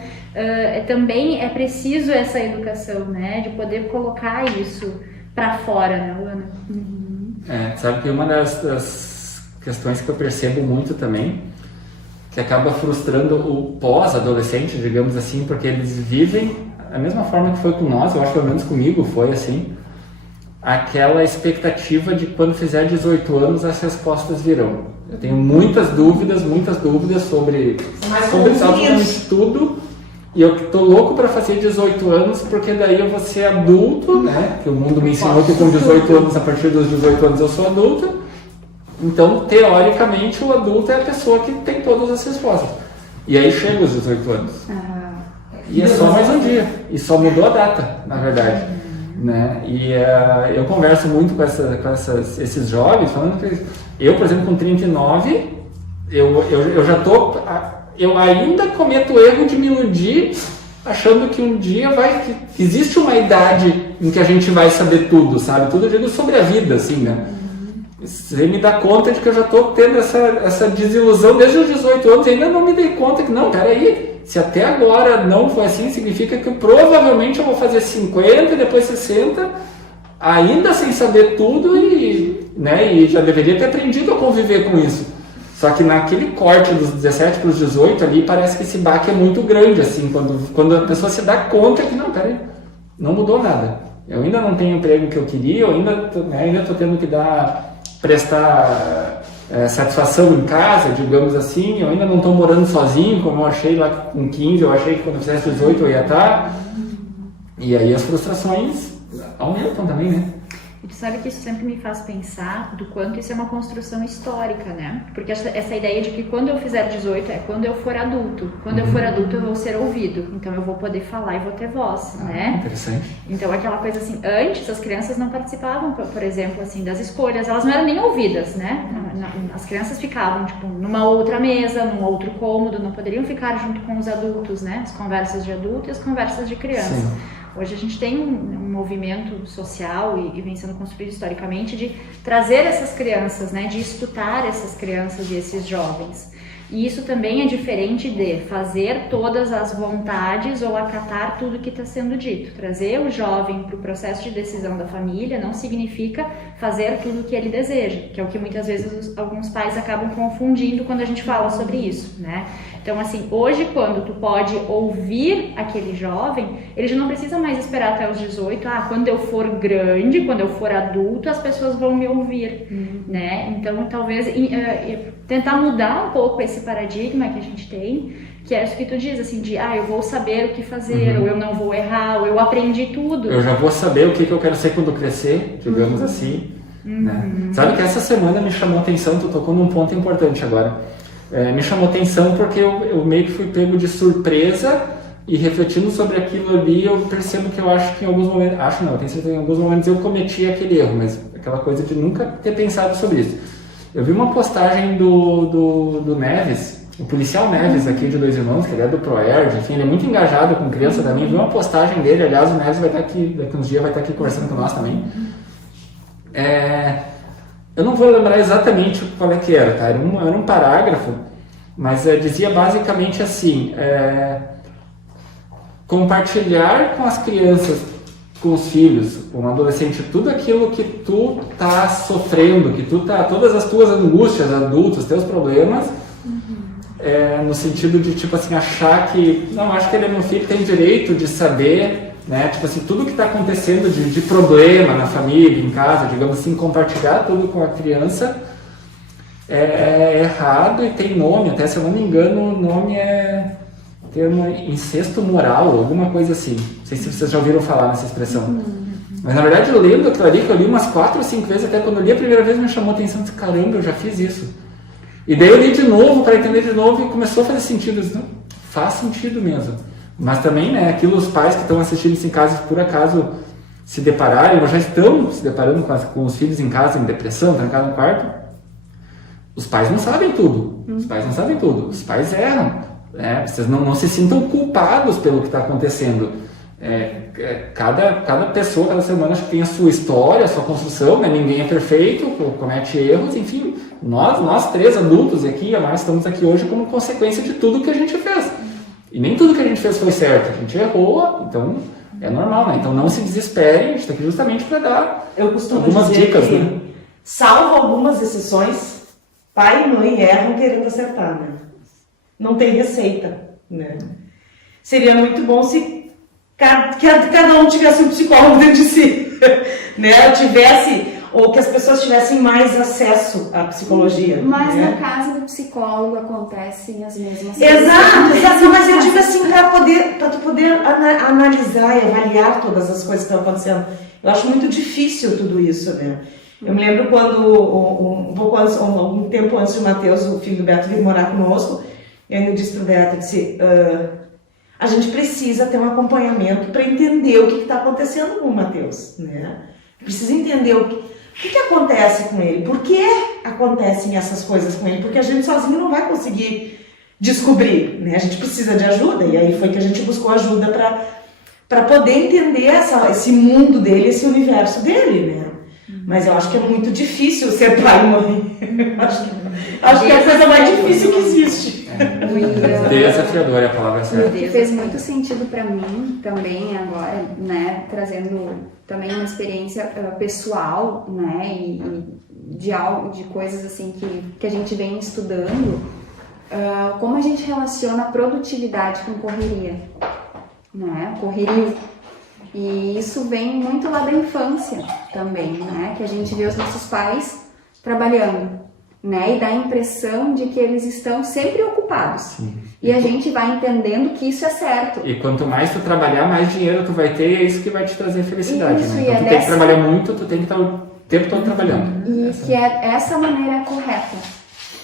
também é preciso essa educação, né? De poder colocar isso para fora, né, Luana? Sabe que uma das questões que eu percebo muito também, que acaba frustrando o pós-adolescente, digamos assim, porque eles vivem a mesma forma que foi com nós, eu acho que pelo menos comigo foi assim, aquela expectativa de quando fizer 18 anos as respostas virão. Eu tenho muitas dúvidas sobre absolutamente tudo, e eu tô louco para fazer 18 anos, porque daí eu vou ser adulto, né? Que o mundo me ensinou que com 18 anos, a partir dos 18 anos eu sou adulto. Então, teoricamente, o adulto é a pessoa que tem todas as respostas. E aí chega os 18 anos. E é só mais um dia. E só mudou a data, na verdade. Né? E eu converso muito com esses jovens, falando que eu, por exemplo, com 39, eu já tô... Eu ainda cometo o erro de me iludir achando que um dia que existe uma idade em que a gente vai saber tudo, sabe? Tudo eu digo sobre a vida, assim, né? Você me dá conta de que eu já estou tendo essa desilusão desde os 18 anos e ainda não me dei conta que, não, peraí, se até agora não foi assim, significa que provavelmente eu vou fazer 50 e depois 60 ainda sem saber tudo e já deveria ter aprendido a conviver com isso. Só que naquele corte dos 17 para os 18 ali, parece que esse baque é muito grande, assim, quando a pessoa se dá conta que, não, peraí, não mudou nada. Eu ainda não tenho o emprego que eu queria, eu ainda estou tendo que prestar satisfação em casa, digamos assim, eu ainda não estou morando sozinho, como eu achei lá com 15, eu achei que quando eu fizesse 18 eu ia estar. E aí as frustrações aumentam também, né? E tu sabe que isso sempre me faz pensar do quanto isso é uma construção histórica, né? Porque essa ideia de que quando eu fizer 18 é quando eu for adulto. Quando eu for adulto eu vou ser ouvido, então eu vou poder falar e vou ter voz, né? Interessante. Então aquela coisa assim, antes as crianças não participavam, por exemplo, assim, das escolhas, elas não eram nem ouvidas, né? As crianças ficavam, tipo, numa outra mesa, num outro cômodo, não poderiam ficar junto com os adultos, né? As conversas de adulto e as conversas de criança. Sim. Hoje a gente tem um movimento social e vem sendo construído historicamente de trazer essas crianças, né, de escutar essas crianças e esses jovens. E isso também é diferente de fazer todas as vontades ou acatar tudo que está sendo dito. Trazer o jovem para o processo de decisão da família não significa fazer tudo o que ele deseja, que é o que muitas vezes alguns pais acabam confundindo quando a gente fala sobre isso, né? Então, assim, hoje quando tu pode ouvir aquele jovem, ele já não precisa mais esperar até os 18, quando eu for grande, quando eu for adulto, as pessoas vão me ouvir, né? Então, talvez tentar mudar um pouco esse paradigma que a gente tem, que é isso que tu diz, assim, de eu vou saber o que fazer, ou eu não vou errar, ou eu aprendi tudo. Eu já vou saber o que eu quero ser quando crescer, digamos assim. Né? Sabe que essa semana me chamou a atenção, tu tocou num ponto importante agora. Me chamou a atenção porque eu meio que fui pego de surpresa e refletindo sobre aquilo ali, eu percebo que eu acho que em alguns momentos, eu tenho certeza que em alguns momentos eu cometi aquele erro, mas aquela coisa de nunca ter pensado sobre isso. Eu vi uma postagem do Neves, o policial Neves aqui de Dois Irmãos, que ele é do ProErd, enfim, ele é muito engajado com criança também. Eu vi uma postagem dele, aliás, o Neves vai estar aqui, daqui uns dias vai estar aqui conversando com nós também. Eu não vou lembrar exatamente qual é que era, tá? Era um parágrafo, mas dizia basicamente assim, compartilhar com as crianças, com os filhos, com o adolescente, tudo aquilo que tu tá sofrendo, todas as tuas angústias, adultos, teus problemas, no sentido de, tipo assim, achar que, não, acho que ele é meu filho, tem direito de saber, né, tipo assim, tudo que está acontecendo de problema na família, em casa, digamos assim, compartilhar tudo com a criança é errado e tem nome, até se eu não me engano, o nome é termo incesto moral, alguma coisa assim. Não sei se vocês já ouviram falar nessa expressão. Mas na verdade eu lembro aquilo ali, que eu li umas 4 ou 5 vezes, até quando eu li a primeira vez me chamou a atenção, disse, caramba, eu já fiz isso. E daí eu li de novo, para entender de novo, e começou a fazer sentido. Disse, não, faz sentido mesmo. Mas também, né, aquilo, os pais que estão assistindo isso em casa, por acaso se depararem, ou já estão se deparando com os filhos em casa, em depressão, trancados no quarto, os pais não sabem tudo. Os pais não sabem tudo. Os pais erram. Vocês não se sintam culpados pelo que está acontecendo. Cada pessoa, cada ser humano, acho que tem a sua história, a sua construção, né? Ninguém é perfeito, comete erros, enfim. Nós 3 adultos aqui, a mais estamos aqui hoje como consequência de tudo que a gente fez. E nem tudo que a gente fez foi certo, a gente errou, então é normal, né? Então não se desesperem, a gente está aqui justamente para dar algumas dicas, né? Salvo algumas exceções, pai e mãe erram querendo acertar, né? Não tem receita, né? Seria muito bom se cada um tivesse um psicólogo dentro de si, né? Ou que as pessoas tivessem mais acesso à psicologia. Mas né? no caso do psicólogo acontecem as mesmas coisas. Exato, mas eu digo assim, para tu poder analisar e avaliar todas as coisas que estão acontecendo. Eu acho muito difícil tudo isso, né? Eu me lembro quando, um tempo antes de Matheus, o filho do Beto, vir morar conosco, eu ainda disse pro Beto, a gente precisa ter um acompanhamento para entender o que está acontecendo com o Matheus, né? Precisa entender o que acontece com ele, por que acontecem essas coisas com ele, porque a gente sozinho não vai conseguir descobrir, né? A gente precisa de ajuda, e aí foi que a gente buscou ajuda para poder entender esse mundo dele, esse universo dele, né? Mas eu acho que é muito difícil ser pai e mãe. Acho que é a coisa mais difícil que existe. Desafiador é a palavra certa. O que fez muito sentido para mim também agora, né, trazendo também uma experiência pessoal, né, e de coisas assim que a gente vem estudando, como a gente relaciona a produtividade com correria, né, correrio. E isso vem muito lá da infância também, né, que a gente vê os nossos pais trabalhando, né, e dá a impressão de que eles estão sempre ocupados. Sim. E a gente vai entendendo que isso é certo. E quanto mais tu trabalhar, mais dinheiro tu vai ter, e é isso que vai te trazer felicidade, Isso, né? e Então tu tem que trabalhar muito, tu tem que estar o tempo todo trabalhando. E que é essa maneira correta,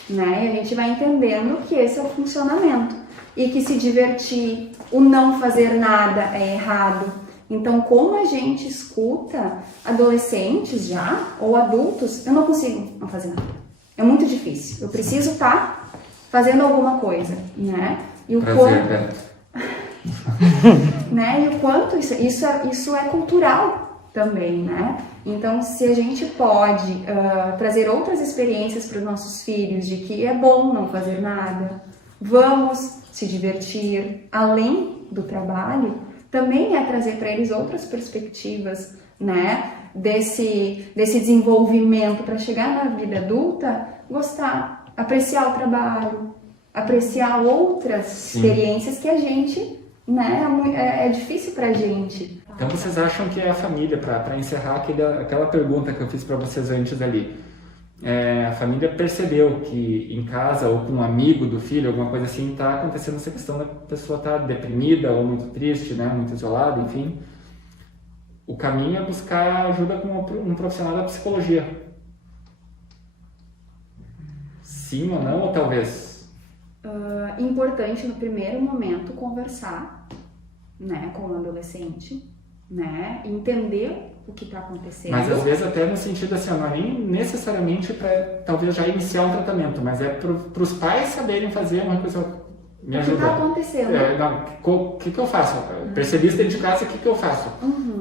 né? E a gente vai entendendo que esse é o funcionamento. E que se divertir, o não fazer nada é errado. Então, como a gente escuta adolescentes já, ou adultos, eu não consigo não fazer nada. É muito difícil. Eu preciso estar fazendo alguma coisa, né? E o Prazer, Beto. né? E o quanto isso é cultural também, né? Então, se a gente pode trazer outras experiências para os nossos filhos de que é bom não fazer nada, vamos se divertir além do trabalho, também é trazer para eles outras perspectivas, né? Desse desenvolvimento para chegar na vida adulta, gostar, apreciar o trabalho, apreciar outras experiências que a gente, né, é difícil pra gente. Então vocês acham que é a família, para encerrar aquela pergunta que eu fiz para vocês antes ali, a família percebeu que em casa ou com um amigo do filho, alguma coisa assim, está acontecendo essa questão da pessoa estar deprimida ou muito triste, né, muito isolada, enfim. O caminho é buscar ajuda com um profissional da psicologia. Sim ou não, ou talvez? Importante no primeiro momento conversar, né, com o adolescente, né, entender o que está acontecendo. Mas às vezes até no sentido assim, não é nem necessariamente para talvez já iniciar um tratamento, mas é para os pais saberem fazer uma coisa. Me ajuda. O que está acontecendo? O que eu faço? Percebi isso dentro de casa, o que eu faço?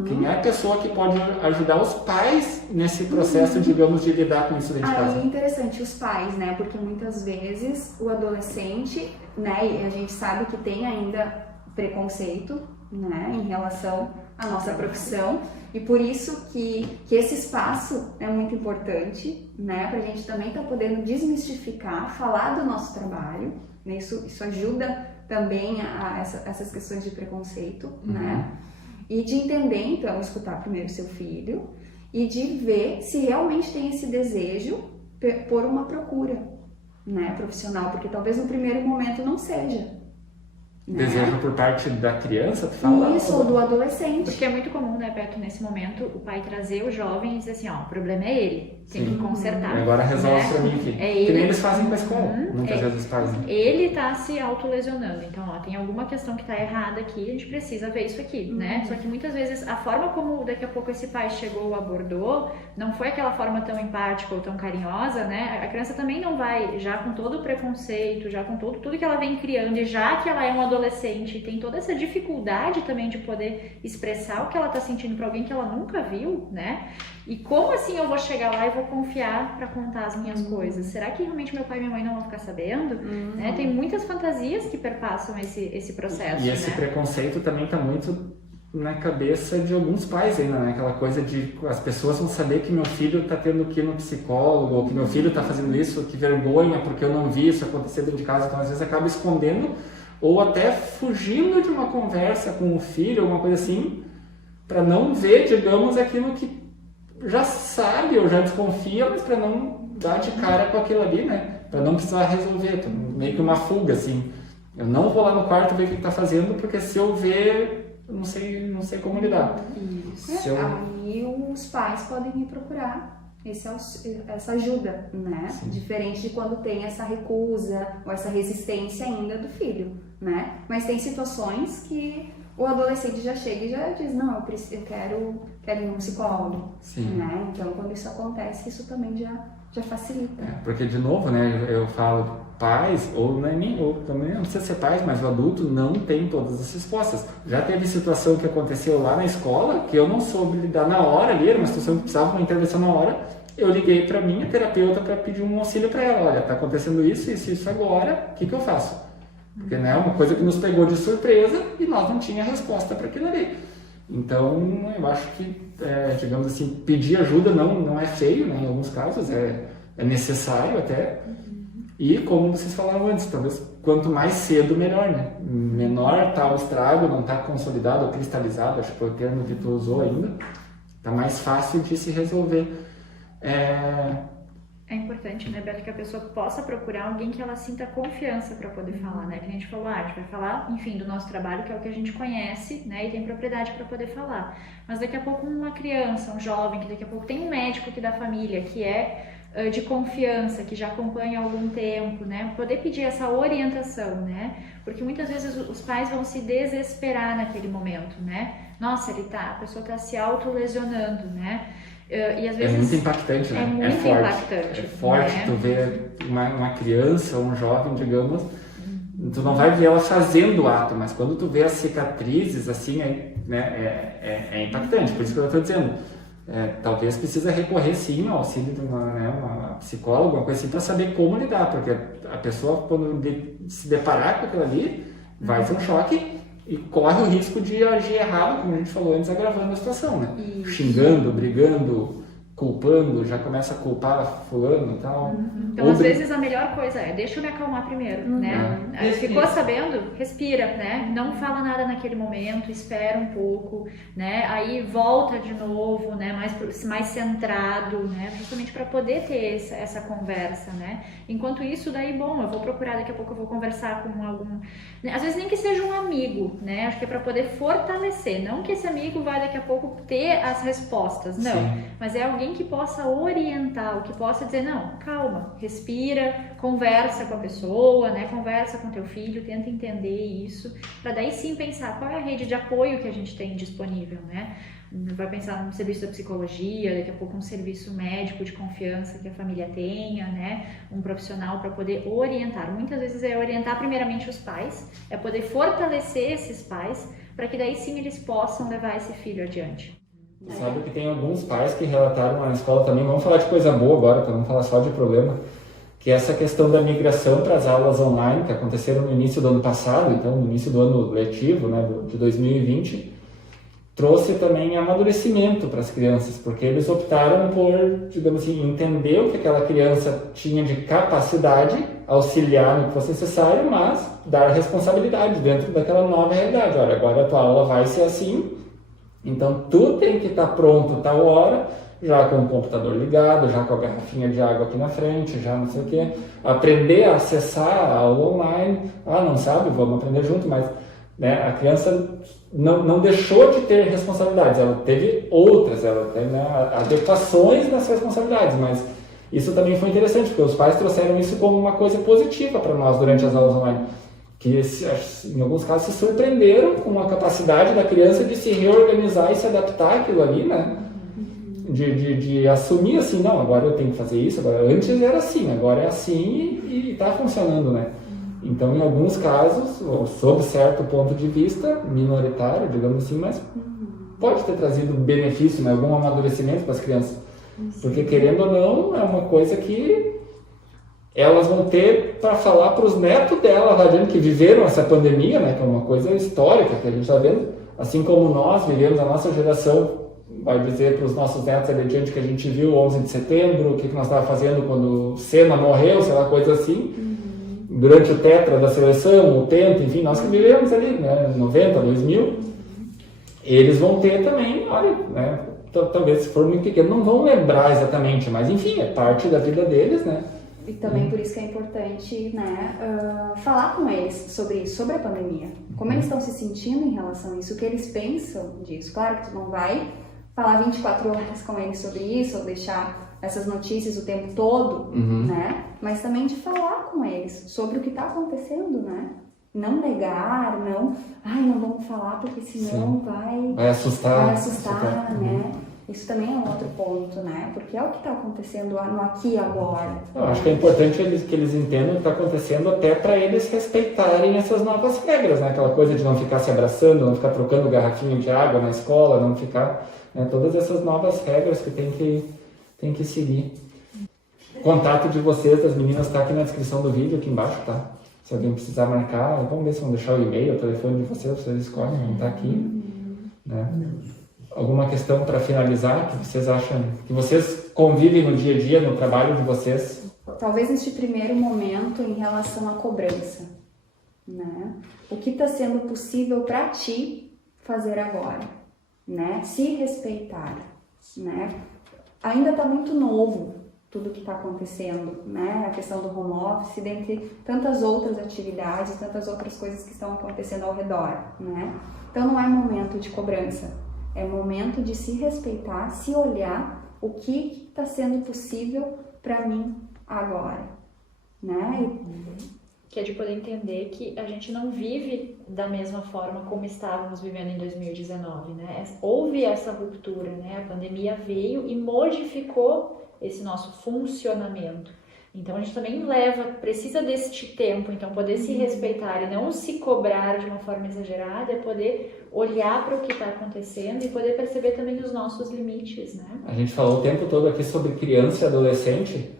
Quem é a pessoa que pode ajudar os pais nesse processo, digamos, de lidar com isso dentro de casa? Aí é interessante os pais, né? Porque muitas vezes o adolescente, né? E a gente sabe que tem ainda preconceito, né? Em relação à nossa profissão. E por isso que esse espaço é muito importante, né? Pra gente também estar podendo desmistificar, falar do nosso trabalho. Isso ajuda também a essas questões de preconceito, né? E de entender, então, escutar primeiro seu filho e de ver se realmente tem esse desejo por uma procura, né, profissional, porque talvez no primeiro momento não seja. Né? Desejo por parte da criança, tu fala? Isso, ou do adolescente. Porque é muito comum, né, Beto, nesse momento, o pai trazer o jovem e dizer assim, ó, o problema é ele, tem que consertar. E agora resolve pra mim aqui. É que ele. nem eles fazem com a escola, muitas vezes fazem. Ele tá se autolesionando, então, ó, tem alguma questão que tá errada aqui, a gente precisa ver isso aqui, né? Só que muitas vezes a forma como daqui a pouco esse pai chegou ou abordou, não foi aquela forma tão empática ou tão carinhosa, né? A criança também não vai, já com todo o preconceito, já com tudo que ela vem criando, e já que ela é um adolescente e tem toda essa dificuldade também de poder expressar o que ela tá sentindo pra alguém que ela nunca viu, né? E como assim eu vou chegar lá e vou confiar pra contar as minhas coisas? Será que realmente meu pai e minha mãe não vão ficar sabendo? Né? Tem muitas fantasias que perpassam esse processo, E esse né? preconceito também tá muito na cabeça de alguns pais ainda, né? Aquela coisa de as pessoas vão saber que meu filho tá tendo que ir no psicólogo, ou que meu filho tá fazendo isso, que vergonha, porque eu não vi isso acontecer dentro de casa. Então às vezes acaba escondendo ou até fugindo de uma conversa com o filho, alguma coisa assim, para não ver, digamos, aquilo que já sabe ou já desconfia, mas para não dar de cara com aquilo ali, né? Para não precisar resolver, meio que uma fuga, assim. Eu não vou lá no quarto ver o que ele tá fazendo, porque se eu ver, eu não sei como lidar. Isso. Aí os pais podem me procurar essa ajuda, né? Sim. Diferente de quando tem essa recusa ou essa resistência ainda do filho, né? Mas tem situações que o adolescente já chega e já diz, não, eu quero ir num psicólogo, Sim. né? Então, quando isso acontece, isso também já facilita. Porque, de novo, né, eu falo, pais, ou também não precisa ser pais, mas o adulto não tem todas as respostas. Já teve situação que aconteceu lá na escola, que eu não soube lidar na hora ali, era uma situação que precisava de uma intervenção na hora, eu liguei para minha terapeuta para pedir um auxílio para ela, olha, tá acontecendo isso agora, o que eu faço? Porque, né, é uma coisa que nos pegou de surpresa e nós não tínhamos resposta para aquilo ali. Então, eu acho que, digamos assim, pedir ajuda não é feio, né, em alguns casos, é necessário até. E, como vocês falaram antes, talvez quanto mais cedo, melhor, né? Menor tá o estrago, não está consolidado ou cristalizado, acho que foi o termo que tu usou ainda, tá mais fácil de se resolver. É importante, né, Beto, que a pessoa possa procurar alguém que ela sinta confiança para poder falar, né? Que a gente falou, a gente vai falar, enfim, do nosso trabalho, que é o que a gente conhece, né, e tem propriedade para poder falar. Mas daqui a pouco uma criança, um jovem, que daqui a pouco tem um médico aqui da família, que é de confiança, que já acompanha há algum tempo, né? Poder pedir essa orientação, né? Porque muitas vezes os pais vão se desesperar naquele momento, né? Nossa, a pessoa está se autolesionando, né? E às vezes é muito impactante, né? É muito forte. impactante. É forte, né? tu ver uma criança, um jovem, digamos, tu não vai ver ela fazendo o ato, mas quando tu vê as cicatrizes, assim, né, é impactante. Por isso que eu estou dizendo, talvez precisa recorrer sim ao auxílio de uma psicóloga, alguma coisa assim, para saber como lidar, porque a pessoa, quando se deparar com aquilo ali, vai ter um choque e corre o risco de agir errado, como a gente falou antes, agravando a situação, né? Isso. Xingando, brigando, culpando, já começa a culpar fulano e tal. Então, às vezes, a melhor coisa deixa eu me acalmar primeiro, né? Ficou sabendo? Respira, né? Não fala nada naquele momento, espera um pouco, né? Aí volta de novo, né? Mais centrado, né? Justamente para poder ter essa conversa, né? Enquanto isso, daí, bom, eu vou procurar, daqui a pouco eu vou conversar com algum... Né? Às vezes nem que seja um amigo, né? Acho que é para poder fortalecer, não que esse amigo vai daqui a pouco ter as respostas, não. Sim. Mas é alguém que possa orientar, o que possa dizer, não, calma, respira, conversa com a pessoa, né? Conversa com teu filho, tenta entender isso, para daí sim pensar qual é a rede de apoio que a gente tem disponível, né? Vai pensar no serviço da psicologia, daqui a pouco um serviço médico de confiança que a família tenha, né? Um profissional para poder orientar. Muitas vezes é orientar primeiramente os pais, é poder fortalecer esses pais, para que daí sim eles possam levar esse filho adiante. Sabe que tem alguns pais que relataram na escola também, vamos falar de coisa boa agora, para não falar só de problema, que essa questão da migração para as aulas online, que aconteceram no início do ano passado, então no início do ano letivo, né, de 2020, trouxe também amadurecimento para as crianças, porque eles optaram por, digamos assim, entender o que aquela criança tinha de capacidade, auxiliar no que fosse necessário, mas dar responsabilidade dentro daquela nova realidade. Olha, agora a tua aula vai ser assim, então tu tem que estar pronto tal hora, já com o computador ligado, já com a garrafinha de água aqui na frente, já não sei o quê. Aprender a acessar a aula online. Não sabe? Vamos aprender junto, mas né, a criança não deixou de ter responsabilidades, ela teve outras, ela teve adequações nas responsabilidades, mas isso também foi interessante, porque os pais trouxeram isso como uma coisa positiva para nós durante as aulas online, que em alguns casos se surpreenderam com a capacidade da criança de se reorganizar e se adaptar àquilo ali, né? De assumir assim, não, agora eu tenho que fazer isso, agora antes era assim, agora é assim e está funcionando, né? Então, em alguns casos, sob certo ponto de vista, minoritário, digamos assim, mas pode ter trazido benefício, né? Algum amadurecimento para as crianças. Porque, querendo ou não, é uma coisa que elas vão ter para falar para os netos delas lá dentro, que viveram essa pandemia, né? Que é uma coisa histórica que a gente está vendo. Assim como nós vivemos, a nossa geração vai dizer para os nossos netos ali adiante que a gente viu o 11 de setembro, o que nós estávamos fazendo quando Senna morreu, sei lá, coisa assim. Durante o tetra da seleção, o penta, enfim, nós que vivemos ali, né, 90, 2000, eles vão ter também, olha, né, talvez se for muito pequeno, não vão lembrar exatamente, mas enfim, é parte da vida deles, né. E também por isso que é importante, né, falar com eles sobre isso, sobre a pandemia, como eles estão se sentindo em relação a isso, o que eles pensam disso. Claro que tu não vai falar 24 horas com eles sobre isso, ou deixar essas notícias o tempo todo, né? Mas também de falar com eles sobre o que está acontecendo, né? Não negar, não vamos falar porque senão vai assustar, né? Isso também é um outro ponto, né? Porque é o que está acontecendo no aqui e agora. Eu acho que é importante que eles entendam o que está acontecendo até para eles respeitarem essas novas regras, né? Aquela coisa de não ficar se abraçando, não ficar trocando garrafinha de água na escola, não ficar... Né? Todas essas novas regras que tem que seguir. O contato de vocês, das meninas, está aqui na descrição do vídeo, aqui embaixo, tá? Se alguém precisar marcar, vamos ver se vão deixar o e-mail, o telefone de vocês escolhem, não está aqui. Né? Alguma questão para finalizar que vocês acham, que vocês convivem no dia a dia, no trabalho de vocês? Talvez neste primeiro momento em relação à cobrança, né? O que está sendo possível para ti fazer agora, né? Se respeitar, né? Ainda está muito novo tudo que está acontecendo, né? A questão do home office, dentre tantas outras atividades, tantas outras coisas que estão acontecendo ao redor, né? Então não é momento de cobrança. É momento de se respeitar, se olhar o que está sendo possível para mim agora, né? Que é de poder entender que a gente não vive da mesma forma como estávamos vivendo em 2019, né? Houve essa ruptura, né? A pandemia veio e modificou esse nosso funcionamento. Então a gente também precisa deste tempo, então poder se respeitar e não se cobrar de uma forma exagerada é poder olhar para o que está acontecendo e poder perceber também os nossos limites, né? A gente falou o tempo todo aqui sobre criança e adolescente,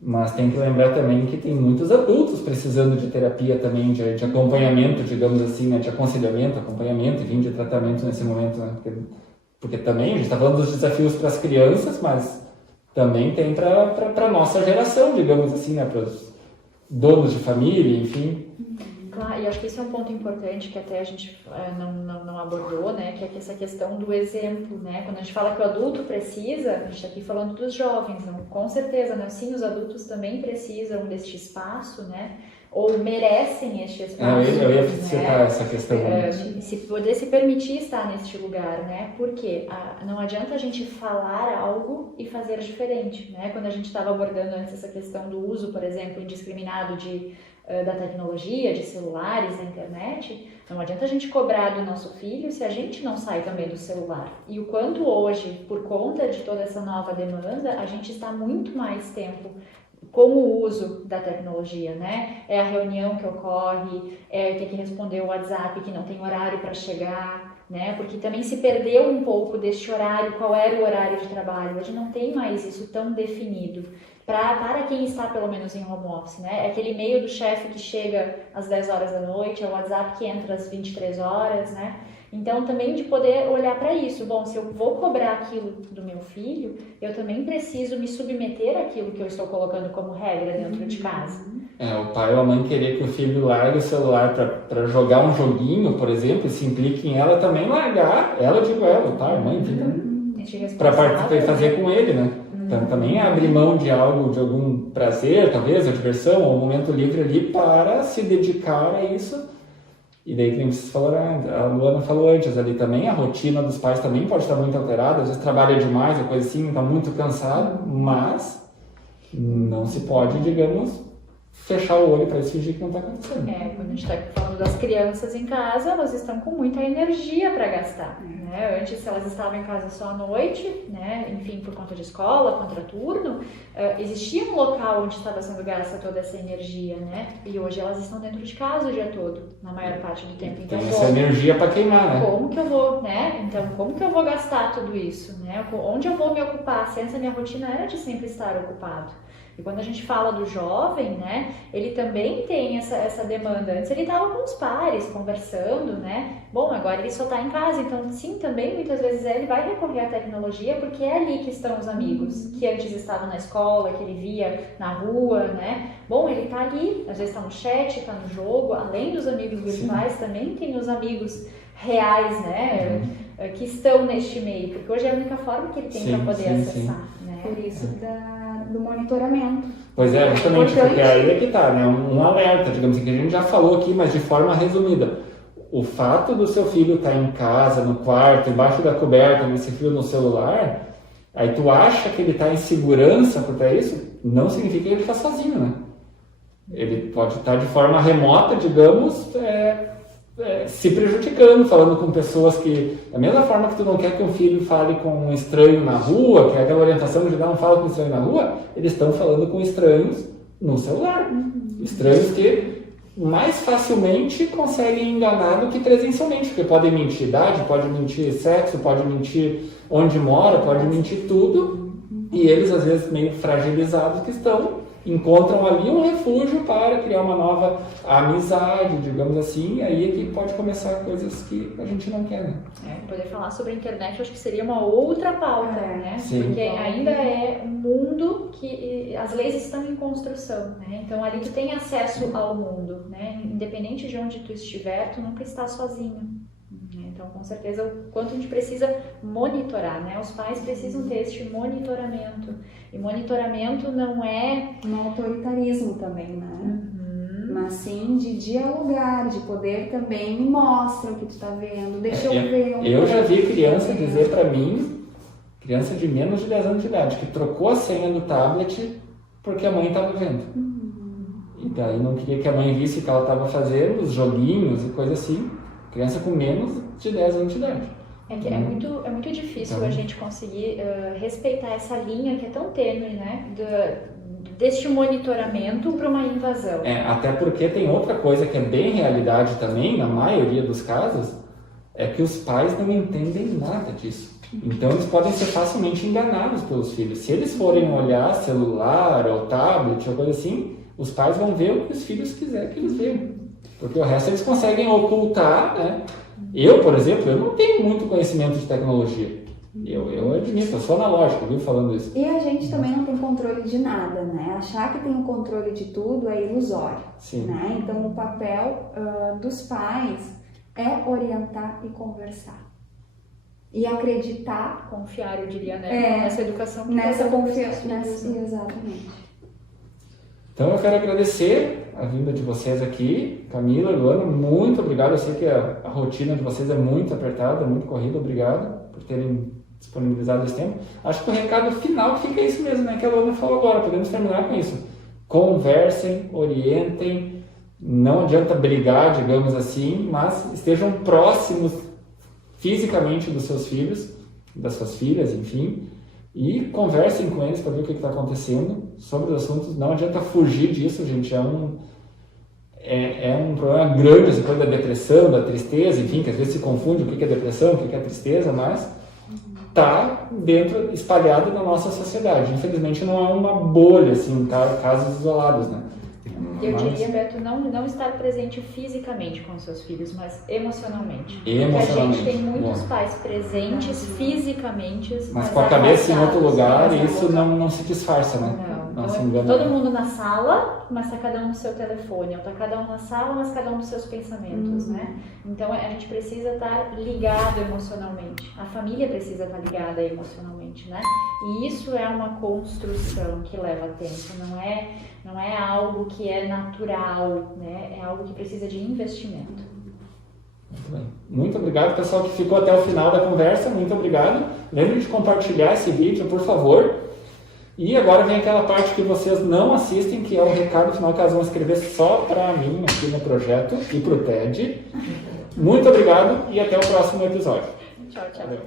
mas tem que lembrar também que tem muitos adultos precisando de terapia também, de acompanhamento, digamos assim, né? De aconselhamento, acompanhamento e de tratamento nesse momento, né? Porque também a gente está falando dos desafios para as crianças, mas também tem para a nossa geração, digamos assim, né? Para os donos de família, enfim. Claro, e acho que esse é um ponto importante que até a gente não abordou, né? Que é essa questão do exemplo, né? Quando a gente fala que o adulto precisa, a gente está aqui falando dos jovens, não? Com certeza, né? Sim, os adultos também precisam deste espaço, né? Ou merecem este espaço. Eu ia citar essa questão. Se poder se permitir estar neste lugar, né? Porque não adianta a gente falar algo e fazer diferente, né? Quando a gente estava abordando antes essa questão do uso, por exemplo, indiscriminado da tecnologia, de celulares, da internet, não adianta a gente cobrar do nosso filho se a gente não sai também do celular. E o quanto hoje, por conta de toda essa nova demanda, a gente está muito mais tempo com o uso da tecnologia, né? É a reunião que ocorre, é ter que responder o WhatsApp que não tem horário para chegar, né? Porque também se perdeu um pouco deste horário, qual era o horário de trabalho. Hoje não tem mais isso tão definido. Para quem está pelo menos em home office, né? É aquele e-mail do chefe que chega às 10 horas da noite, é o WhatsApp que entra às 23 horas, né? Então, também de poder olhar para isso. Bom, se eu vou cobrar aquilo do meu filho, eu também preciso me submeter àquilo que eu estou colocando como regra dentro de casa. O pai ou a mãe querer que o filho largue o celular para jogar um joguinho, por exemplo, e se implique em ela também largar, o pai, a mãe, para participar e fazer com ele, né? Então, também abrir mão de algo, de algum prazer, talvez, a diversão, ou um momento livre ali para se dedicar a isso. E daí, como vocês falaram, a Luana falou antes ali também, a rotina dos pais também pode estar muito alterada, às vezes trabalha demais, ou coisa assim, está muito cansado, mas não se pode, digamos, fechar o olho para isso e fingir que não está acontecendo. Quando a gente está falando das crianças em casa, elas estão com muita energia para gastar, né? Antes elas estavam em casa só à noite, né? Enfim, por conta de escola, contraturno, existia um local onde estava sendo gasta toda essa energia, né? E hoje elas estão dentro de casa o dia todo, na maior parte do tempo. Então, tem essa energia para queimar, né? Como que eu vou, né? Então, como que eu vou gastar tudo isso, né? Onde eu vou me ocupar? Se essa minha rotina era de sempre estar ocupado. E quando a gente fala do jovem, né, ele também tem essa demanda. Antes ele estava com os pares, conversando, né? Bom, agora ele só está em casa, então sim, também muitas vezes ele vai recorrer à tecnologia porque é ali que estão os amigos, que antes estavam na escola, que ele via na rua, né? Bom, ele está ali, às vezes está no chat, está no jogo, além dos amigos virtuais, também tem os amigos reais, né? Que estão neste meio, porque hoje é a única forma que ele tem para poder acessar, né? Por isso do monitoramento. Pois é, justamente, porque aí é que tá, né? Um alerta, digamos assim, que a gente já falou aqui, mas de forma resumida. O fato do seu filho estar em casa, no quarto, embaixo da coberta, nesse fio no celular, aí tu acha que ele está em segurança por isso, não significa que ele está sozinho, né? Ele pode estar de forma remota, digamos, se prejudicando, falando com pessoas que, da mesma forma que tu não quer que um filho fale com um estranho na rua, que é aquela orientação de não fala com um estranho na rua, eles estão falando com estranhos no celular. Estranhos que mais facilmente conseguem enganar do que presencialmente, porque podem mentir idade, pode mentir sexo, pode mentir onde mora, pode mentir tudo, e eles às vezes meio fragilizados que encontram ali um refúgio para criar uma nova amizade, digamos assim, e aí é que pode começar coisas que a gente não quer, né? Poder falar sobre a internet, eu acho que seria uma outra pauta, né? Sim. Porque ainda é um mundo que as leis estão em construção, né? Então ali tu tem acesso ao mundo, né? Independente de onde tu estiver, tu nunca está sozinho. Então, com certeza, o quanto a gente precisa monitorar, né? Os pais precisam ter este monitoramento. E monitoramento não é... Um autoritarismo também, né? Mas sim de dialogar, de poder também me mostra o que tu tá vendo, deixa eu ver. Eu já vi criança dizer pra mim, criança de menos de 10 anos de idade, que trocou a senha do tablet porque a mãe estava vendo. E daí não queria que a mãe visse o que ela estava fazendo, os joguinhos e coisa assim. Criança com menos de 10 anos de idade. É muito difícil a gente conseguir respeitar essa linha que é tão tênue, né? Deste monitoramento para uma invasão. Até porque tem outra coisa que é bem realidade também, na maioria dos casos, é que os pais não entendem nada disso. Então eles podem ser facilmente enganados pelos filhos. Se eles forem olhar celular ou tablet ou coisa assim, os pais vão ver o que os filhos quiserem que eles vejam. Porque o resto eles conseguem ocultar, né? Eu, por exemplo, eu não tenho muito conhecimento de tecnologia. Eu admito, eu sou analógico, viu, falando isso. E a gente também não tem controle de nada, né? Achar que tem o controle de tudo é ilusório. Sim. Né? Então, o papel dos pais é orientar e conversar. E acreditar. Confiar, eu diria, né? Nessa educação. Nessa confiança. Exatamente. Então eu quero agradecer a vinda de vocês aqui, Camila, Luana, muito obrigado. Eu sei que a rotina de vocês é muito apertada, muito corrida, obrigado por terem disponibilizado esse tempo. Acho que o recado final fica isso mesmo, né, que a Luana falou agora, podemos terminar com isso. Conversem, orientem, não adianta brigar, digamos assim, mas estejam próximos fisicamente dos seus filhos, das suas filhas, enfim, e conversem com eles para ver o que está acontecendo sobre os assuntos. Não adianta fugir disso, gente. É um problema grande, essa coisa da depressão, da tristeza, enfim, que às vezes se confunde o que é depressão, o que é tristeza, mas está dentro, espalhado na nossa sociedade. Infelizmente não é uma bolha, assim, casos isolados, né? Eu diria, Beto, não estar presente fisicamente com seus filhos, mas emocionalmente. Emocionalmente. Porque a gente tem muitos pais presentes fisicamente, mas com a cabeça em outro lugar, e isso não se disfarça, né? Não se engana. Todo mundo na sala, mas está cada um no seu telefone. Ou está cada um na sala, mas cada um nos seus pensamentos, né? Então a gente precisa estar ligado emocionalmente. A família precisa estar ligada emocionalmente, né? E isso é uma construção que leva tempo. Não é algo que é natural, né? É algo que precisa de investimento. Muito bem. Muito obrigado, pessoal, que ficou até o final da conversa. Muito obrigado. Lembre de compartilhar esse vídeo, por favor. E agora vem aquela parte que vocês não assistem, que é o recado final que elas vão escrever só para mim aqui no projeto e para o TED. Muito obrigado e até o próximo episódio. Tchau, tchau. Valeu.